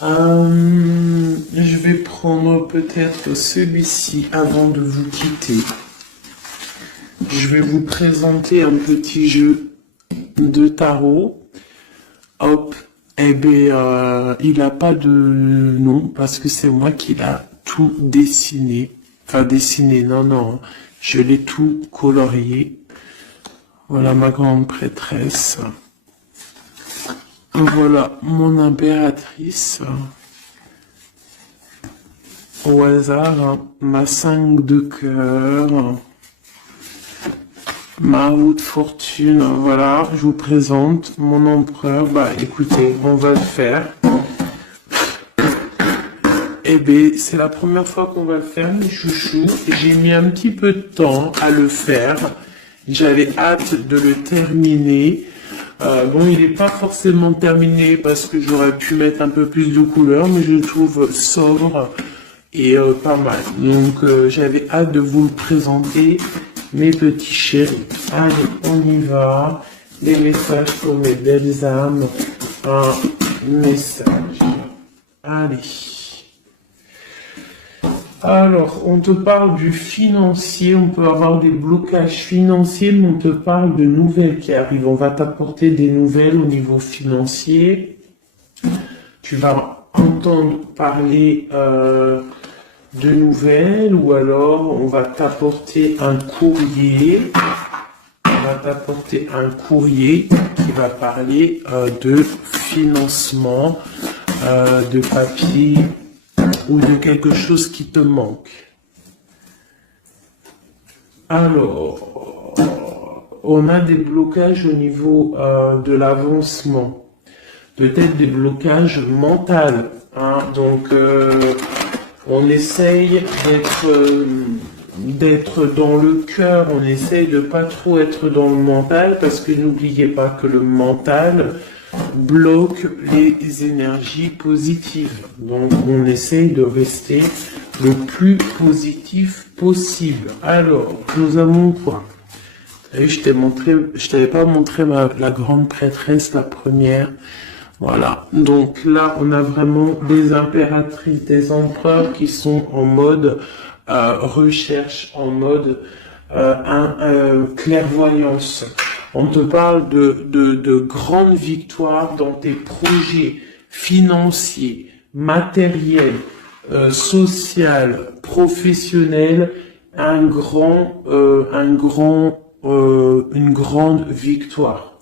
Je vais prendre peut-être celui-ci avant de vous quitter. Je vais vous présenter un petit jeu de tarot. Hop. Eh bien, il n'a pas de nom parce que c'est moi qui l'a tout dessiné. Enfin, dessiné, non. Je l'ai tout colorié. Voilà ma grande prêtresse. Voilà mon impératrice. Au hasard, hein, ma 5 de cœur. Ma haute fortune, voilà, je vous présente mon empereur. Bah écoutez, on va le faire. Eh bien, c'est la première fois qu'on va le faire, mes chouchous. J'ai mis un petit peu de temps à le faire. J'avais hâte de le terminer. Bon, il n'est pas forcément terminé parce que j'aurais pu mettre un peu plus de couleurs, mais je le trouve sobre et pas mal. Donc, j'avais hâte de vous le présenter, mes petits chéris. Allez, on y va. Les messages pour mes belles âmes. Un message. Allez. Alors, on te parle du financier, on peut avoir des blocages financiers, mais on te parle de nouvelles qui arrivent. On va t'apporter des nouvelles au niveau financier. Tu vas entendre parler de nouvelles, ou alors on va t'apporter un courrier. On va t'apporter un courrier qui va parler de financement, de papier, ou de quelque chose qui te manque. Alors, on a des blocages au niveau de l'avancement, peut-être des blocages mentaux, hein. Donc, on essaye d'être dans le cœur, on essaye de pas trop être dans le mental, parce que n'oubliez pas que le mental bloque les énergies positives. Donc on essaye de rester le plus positif possible. Alors, nous avons quoi? Je t'avais pas montré la grande prêtresse, la première. Voilà. Donc là, on a vraiment des impératrices, des empereurs qui sont en mode recherche, en mode clairvoyance. On te parle de grandes victoires dans tes projets financiers, matériels, social, professionnel, un grand une grande victoire.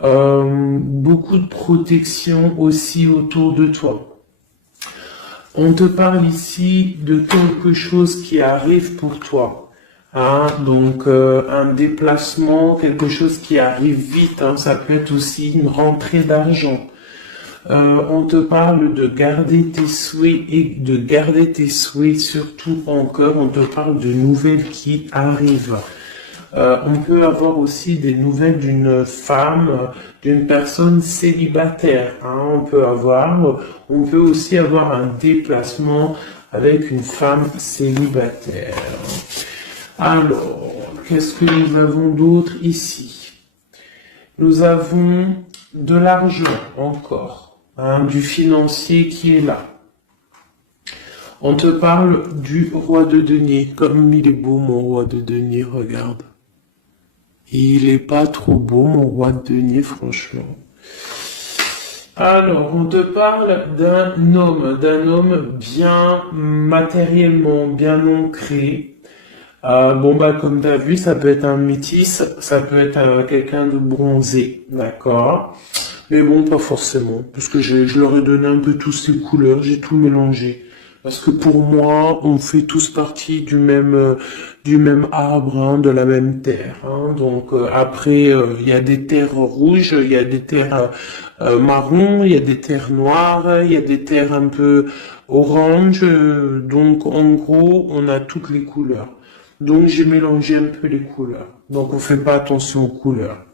Beaucoup de protection aussi autour de toi. On te parle ici de quelque chose qui arrive pour toi. Hein, donc un déplacement, quelque chose qui arrive vite. Hein, ça peut être aussi une rentrée d'argent. On te parle de garder tes souhaits et de garder tes souhaits surtout en cœur. On te parle de nouvelles qui arrivent. On peut avoir aussi des nouvelles d'une femme, d'une personne célibataire. Hein, on peut aussi avoir un déplacement avec une femme célibataire. Alors, qu'est-ce que nous avons d'autre ici? Nous avons de l'argent encore, hein, du financier qui est là. On te parle du roi de denier. Comme il est beau mon roi de denier, regarde. Il est pas trop beau mon roi de denier, franchement. Alors, on te parle d'un homme bien matériellement, bien ancré. Comme tu as vu, ça peut être un métis, ça peut être quelqu'un de bronzé, d'accord? Mais bon, pas forcément, parce que je leur ai donné un peu tous ces couleurs, j'ai tout mélangé. Parce que pour moi, on fait tous partie du même arbre, hein, de la même terre. Hein. Donc après, il y a des terres rouges, il y a des terres marron, il y a des terres noires, il y a des terres un peu orange. Donc en gros, on a toutes les couleurs. Donc j'ai mélangé un peu les couleurs. Donc on fait pas attention aux couleurs.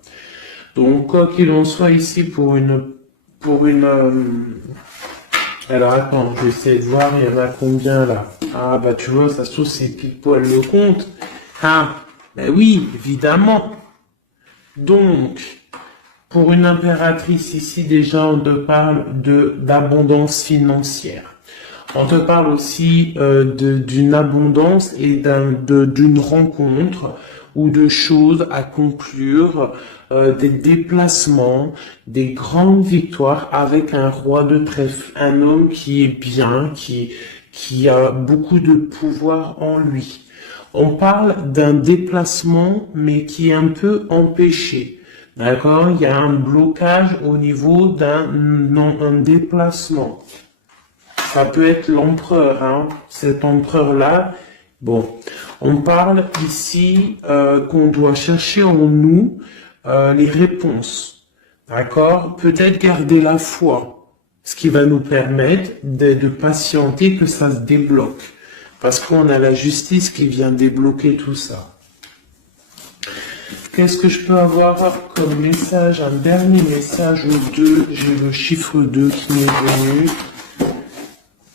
Donc quoi qu'il en soit ici alors attends, je vais essayer de voir, il y en a combien là? Ah bah tu vois, ça se trouve c'est pile poil le compte. Ah, ben oui, évidemment. Donc, pour une impératrice ici déjà, on te parle d'abondance financière. On te parle aussi d'une abondance et d'une rencontre ou de choses à conclure, des déplacements, des grandes victoires avec un roi de trèfle, un homme qui est bien, qui a beaucoup de pouvoir en lui. On parle d'un déplacement, mais qui est un peu empêché. D'accord? Il y a un blocage au niveau d'un déplacement. Ça peut être l'empereur, hein. Cet empereur-là. Bon, on parle ici qu'on doit chercher en nous les réponses. D'accord? Peut-être garder la foi, ce qui va nous permettre de patienter que ça se débloque. Parce qu'on a la justice qui vient débloquer tout ça. Qu'est-ce que je peux avoir comme message? Un dernier message ou deux. J'ai le chiffre 2 qui m'est venu.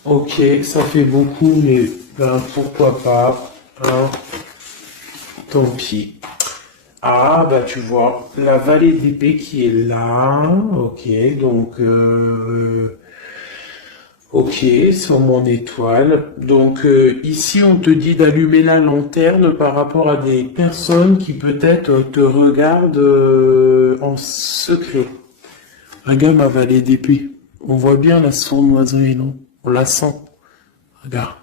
Ok, ça fait beaucoup, mais ben, pourquoi pas, hein, tant pis. Ah, bah tu vois, la vallée d'épée qui est là, ok, donc, ok, sur mon étoile. Donc ici, on te dit d'allumer la lanterne par rapport à des personnes qui peut-être te regardent en secret. Regarde ma vallée d'épée, on voit bien la sournoiserie, non? On la sent. Regarde.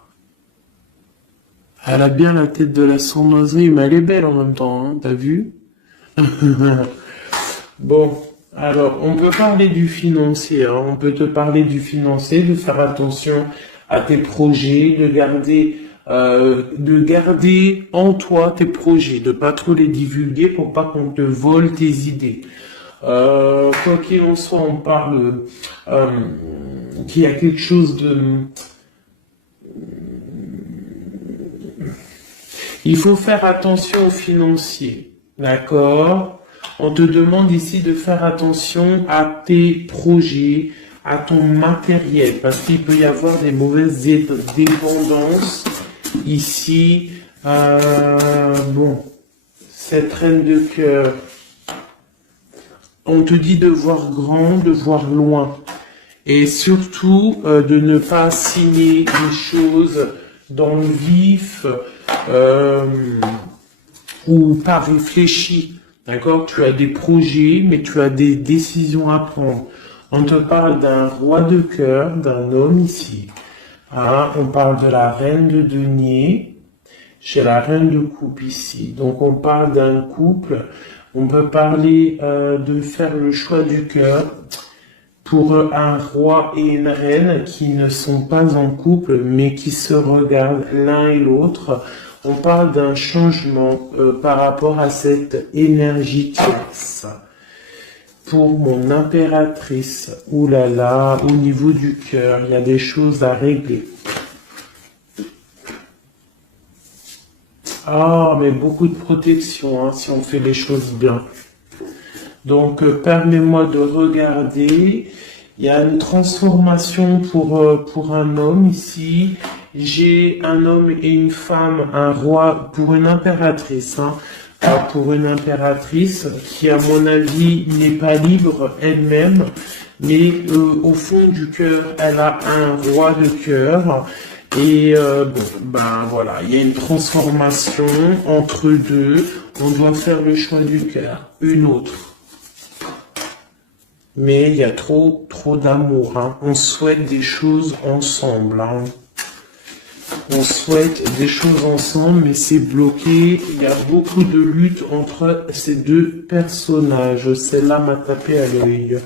Elle a bien la tête de la sournoiserie, mais elle est belle en même temps, hein, t'as vu? Bon, alors, on peut parler du financier, hein, on peut te parler du financier, de faire attention à tes projets, de garder en toi tes projets, de pas trop les divulguer pour pas qu'on te vole tes idées. Quoi qu'il en soit, on parle qu'il y a quelque chose de... Il faut faire attention aux financiers, d'accord? On te demande ici de faire attention à tes projets, à ton matériel, parce qu'il peut y avoir des mauvaises dépendances ici. Bon, cette reine de cœur, on te dit de voir grand, de voir loin, et surtout de ne pas signer des choses dans le vif ou pas réfléchi. D'accord? Tu as des projets, mais tu as des décisions à prendre. On te parle d'un roi de cœur, d'un homme ici. Hein? On parle de la reine de denier. J'ai la reine de coupe ici. Donc on parle d'un couple. On peut parler de faire le choix du cœur pour un roi et une reine qui ne sont pas en couple, mais qui se regardent l'un et l'autre. On parle d'un changement par rapport à cette énergie tierce. Pour mon impératrice, oulala, au niveau du cœur, il y a des choses à régler. Ah, mais beaucoup de protection, hein, si on fait les choses bien. Donc, permets-moi de regarder. Il y a une transformation pour un homme ici. J'ai un homme et une femme, un roi pour une impératrice, hein. Pour une impératrice qui, à mon avis, n'est pas libre elle-même, mais au fond du cœur, elle a un roi de cœur. Et bon, ben voilà, il y a une transformation entre deux. On doit faire le choix du cœur, une autre. Mais il y a trop d'amour, hein. On souhaite des choses ensemble, hein. On souhaite des choses ensemble, mais c'est bloqué. Il y a beaucoup de lutte entre ces deux personnages. Celle-là m'a tapé à l'œil.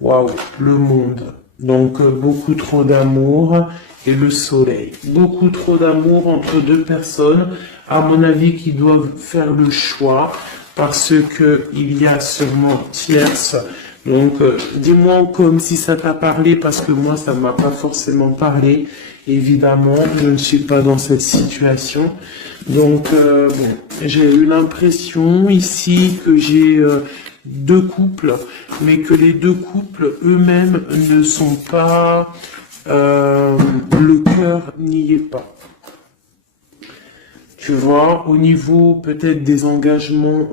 Waouh, le monde. Donc, beaucoup trop d'amour et le soleil. Beaucoup trop d'amour entre deux personnes, à mon avis, qui doivent faire le choix parce que il y a sûrement tierce. Donc, dis-moi comme si ça t'a parlé, parce que moi, ça m'a pas forcément parlé. Évidemment, je ne suis pas dans cette situation. Donc, bon, j'ai eu l'impression ici que j'ai deux couples, mais que les deux couples eux-mêmes ne sont pas... le cœur n'y est pas. Tu vois, au niveau peut-être des engagements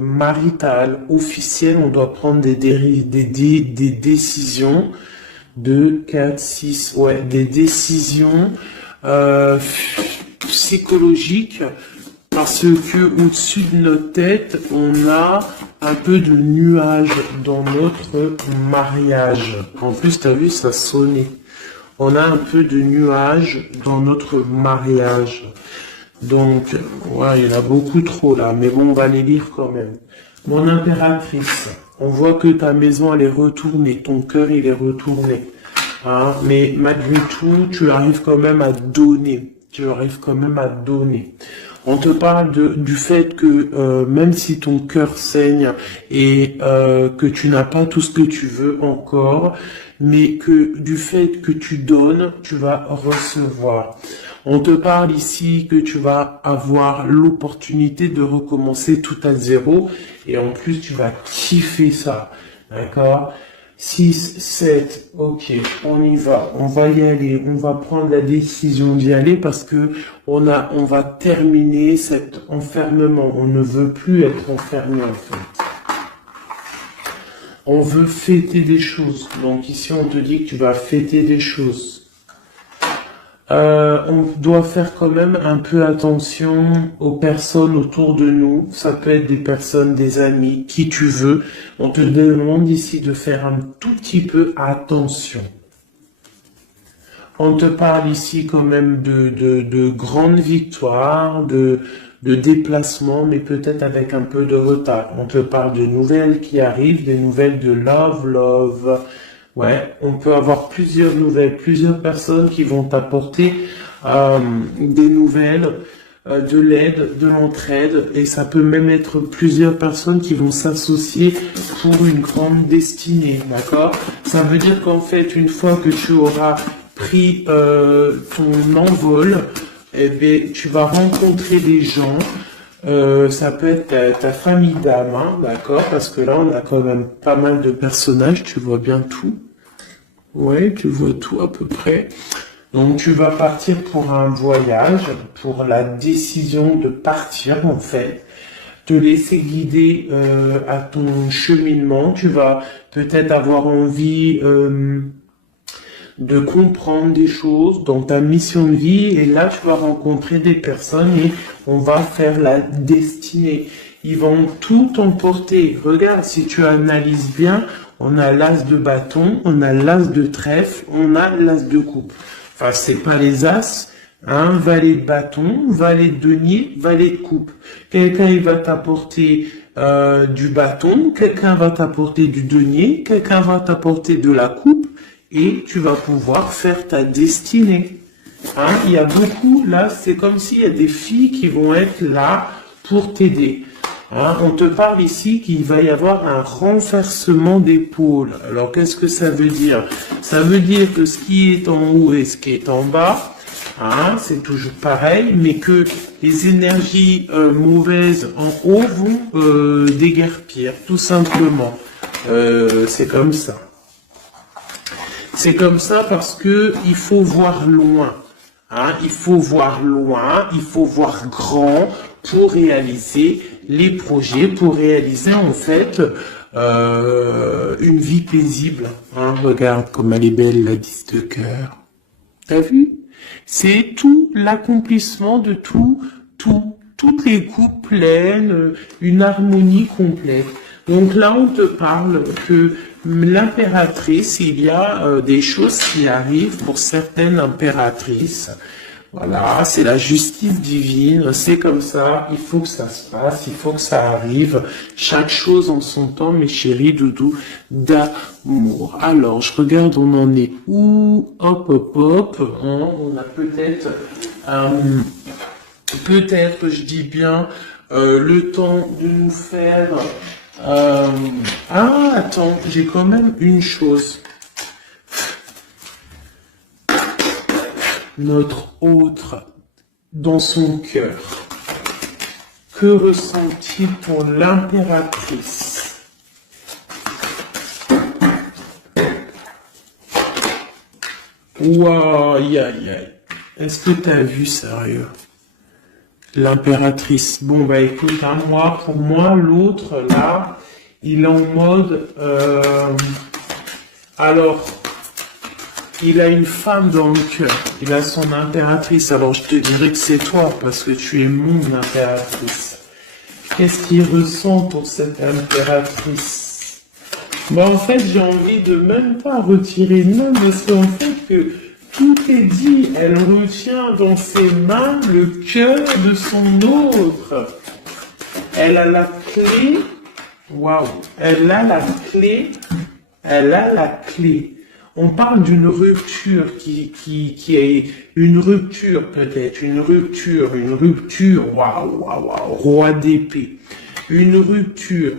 maritales, officiels, on doit prendre des décisions. 2, 4, 6, ouais, des décisions psychologiques, parce que au-dessus de notre tête, on a un peu de nuages dans notre mariage. En plus, tu as vu, ça sonnait. On a un peu de nuages dans notre mariage. Donc, ouais, il y en a beaucoup trop là, mais bon, on va les lire quand même. Mon impératrice, on voit que ta maison, elle est retournée, ton cœur, il est retourné. Hein, mais malgré tout, tu arrives quand même à donner. Tu arrives quand même à donner. On te parle du fait que même si ton cœur saigne et que tu n'as pas tout ce que tu veux encore, mais que du fait que tu donnes, tu vas recevoir. On te parle ici que tu vas avoir l'opportunité de recommencer tout à zéro et en plus tu vas kiffer ça. D'accord ? 6, 7, ok, on y va, on va y aller, on va prendre la décision d'y aller parce que on va terminer cet enfermement. On ne veut plus être enfermé en fait. On veut fêter des choses. Donc ici on te dit que tu vas fêter des choses. On doit faire quand même un peu attention aux personnes autour de nous. Ça peut être des personnes, des amis, qui tu veux. On te demande ici de faire un tout petit peu attention. On te parle ici quand même de grandes victoires, de déplacements, mais peut-être avec un peu de retard. On te parle de nouvelles qui arrivent, des nouvelles de love. Ouais, on peut avoir plusieurs nouvelles, plusieurs personnes qui vont t'apporter des nouvelles, de l'aide, de l'entraide, et ça peut même être plusieurs personnes qui vont s'associer pour une grande destinée, d'accord? Ça veut dire qu'en fait, une fois que tu auras pris ton envol, eh bien, tu vas rencontrer des gens. Ça peut être ta famille d'âme, hein, d'accord? Parce que là, on a quand même pas mal de personnages, tu vois bien tout. Ouais, tu vois tout à peu près. Donc, tu vas partir pour un voyage, pour la décision de partir, en fait. Te laisser guider à ton cheminement. Tu vas peut-être avoir envie de comprendre des choses dans ta mission de vie. Et là, tu vas rencontrer des personnes et on va faire la destinée. Ils vont tout emporter. Regarde, si tu analyses bien, on a l'as de bâton, on a l'as de trèfle, on a l'as de coupe. Enfin, c'est pas les as, Hein, valet de bâton, valet de denier, valet de coupe. Quelqu'un il va t'apporter du bâton, quelqu'un va t'apporter du denier, quelqu'un va t'apporter de la coupe et tu vas pouvoir faire ta destinée. Hein, il y a beaucoup, là, c'est comme s'il y a des filles qui vont être là pour t'aider. Hein, on te parle ici qu'il va y avoir un renversement d'épaule. Alors, qu'est-ce que ça veut dire? Ça veut dire que ce qui est en haut et ce qui est en bas, hein, c'est toujours pareil, mais que les énergies mauvaises en haut vont déguerpir, tout simplement. C'est comme ça. C'est comme ça parce que il faut voir loin. Hein, il faut voir loin, il faut voir grand pour réaliser les projets, pour réaliser en fait une vie paisible. Hein, regarde comme elle est belle la 10 de cœur. T'as vu? C'est tout l'accomplissement de toutes les coupes pleines, une harmonie complète. Donc là, on te parle que l'impératrice, il y a des choses qui arrivent pour certaines impératrices. Voilà, c'est la justice divine, c'est comme ça, il faut que ça se passe, il faut que ça arrive. Chaque chose en son temps, mes chéris doudous, d'amour. Alors, je regarde, on en est où? Hop, hop, hop. Hein, on a peut-être, je dis bien, le temps de nous faire... Ah, attends, j'ai quand même une chose. Notre autre, dans son cœur, que ressent-il pour l'impératrice? Waouh, aïe, aïe, aïe. Est-ce que t'as vu, sérieux? L'impératrice. Bon, bah écoute, hein, pour moi, l'autre, là, il est en mode... alors, il a une femme dans le cœur. Il a son impératrice. Alors, je te dirais que c'est toi, parce que tu es mon impératrice. Qu'est-ce qu'il ressent pour cette impératrice? Bah, en fait, j'ai envie de même pas retirer de main, parce qu'en fait, que tout est dit. Elle retient dans ses mains le cœur de son autre. Elle a la clé. Waouh. Elle a la clé. Elle a la clé. On parle d'une rupture qui est une rupture peut-être, une rupture, waouh, waouh, waouh, roi d'épée. Une rupture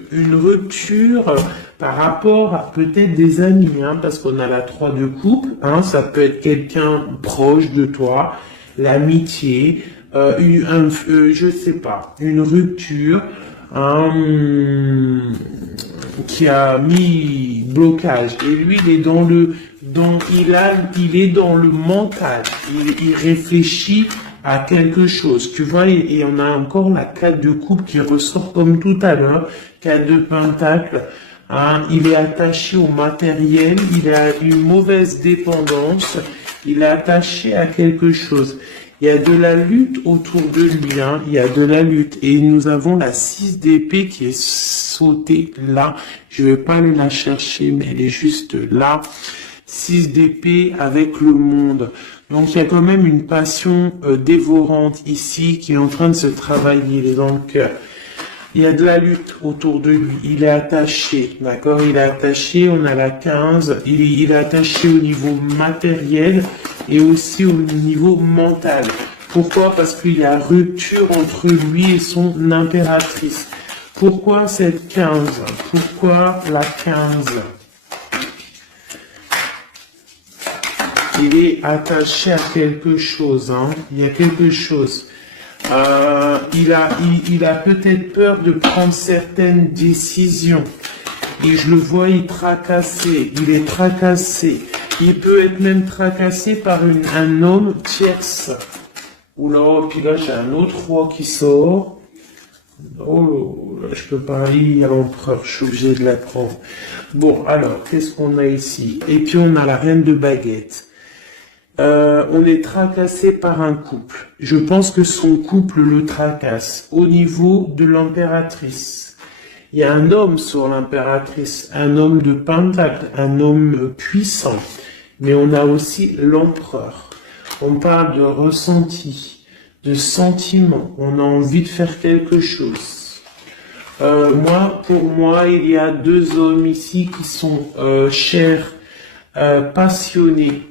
par rapport à peut-être des amis, hein, parce qu'on a la 3 de coupe, hein, ça peut être quelqu'un proche de toi, l'amitié, je sais pas, une rupture, qui a mis blocage. Et lui, il est il est dans le mental. Il réfléchit à quelque chose. Tu vois, et on a encore la 4 de coupe qui ressort comme tout à l'heure, 4 de pentacle. Hein, il est attaché au matériel, il a une mauvaise dépendance, il est attaché à quelque chose. Il y a de la lutte autour de lui, hein, il y a de la lutte. Et nous avons la 6 d'épée qui est sautée là. Je vais pas aller la chercher, mais elle est juste là. 6 d'épée avec le monde. Donc il y a quand même une passion dévorante ici qui est en train de se travailler, il est dans le cœur. Il y a de la lutte autour de lui, il est attaché, d'accord? Il est attaché, on a la 15, il est attaché au niveau matériel et aussi au niveau mental. Pourquoi? Parce qu'il y a rupture entre lui et son impératrice. Pourquoi cette 15? Pourquoi la 15? Il est attaché à quelque chose, hein. Il y a quelque chose. Il a peut-être peur de prendre certaines décisions. Et je le vois, il est tracassé. Il peut être même tracassé par un homme tierce. Oula, puis là, j'ai un autre roi qui sort. Oh, là, je peux pas aller à l'empereur, je suis obligé de la prendre. Bon, alors, qu'est-ce qu'on a ici? Et puis, on a la reine de baguette. On est tracassé par un couple. Je pense que son couple le tracasse. Au niveau de l'impératrice, il y a un homme sur l'impératrice, un homme de pentacle, un homme puissant. Mais on a aussi l'empereur. On parle de ressenti, de sentiment. On a envie de faire quelque chose. Pour moi, il y a deux hommes ici qui sont chers, passionnés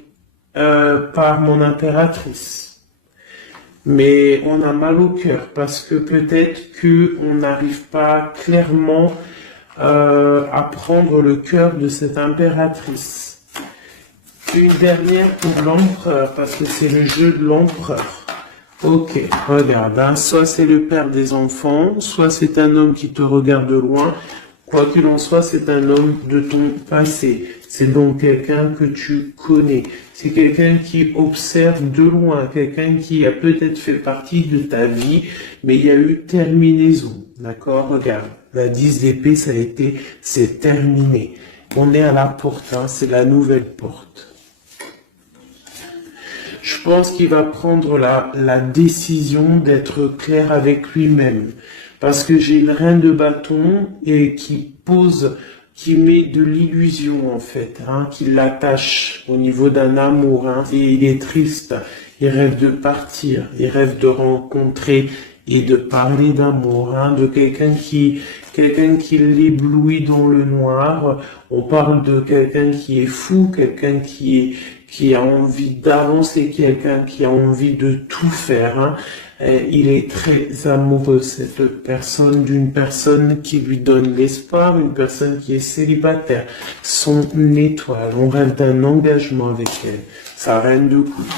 par mon impératrice. Mais on a mal au cœur parce que peut-être qu'on n'arrive pas clairement à prendre le cœur de cette impératrice. Une dernière pour l'empereur, parce que c'est le jeu de l'empereur. Ok, regarde, hein, soit c'est le père des enfants, soit c'est un homme qui te regarde de loin. Quoi qu'il en soit, c'est un homme de ton passé. C'est donc quelqu'un que tu connais. C'est quelqu'un qui observe de loin, quelqu'un qui a peut-être fait partie de ta vie, mais il y a eu terminaison. D'accord? Regarde, la 10 d'épée, c'est terminé. On est à la porte, hein, c'est la nouvelle porte. Je pense qu'il va prendre la décision d'être clair avec lui-même. Parce que j'ai une reine de bâton et qui met de l'illusion en fait, hein, qui l'attache au niveau d'un amour. Hein, et il est triste, il rêve de partir, il rêve de rencontrer et de parler d'amour, hein, de quelqu'un qui l'éblouit dans le noir. On parle de quelqu'un qui est fou, quelqu'un qui a envie d'avancer, quelqu'un qui a envie de tout faire. Hein. Il est très amoureux, cette personne, d'une personne qui lui donne l'espoir, une personne qui est célibataire. Son étoile, on rêve d'un engagement avec elle, sa reine de coupe.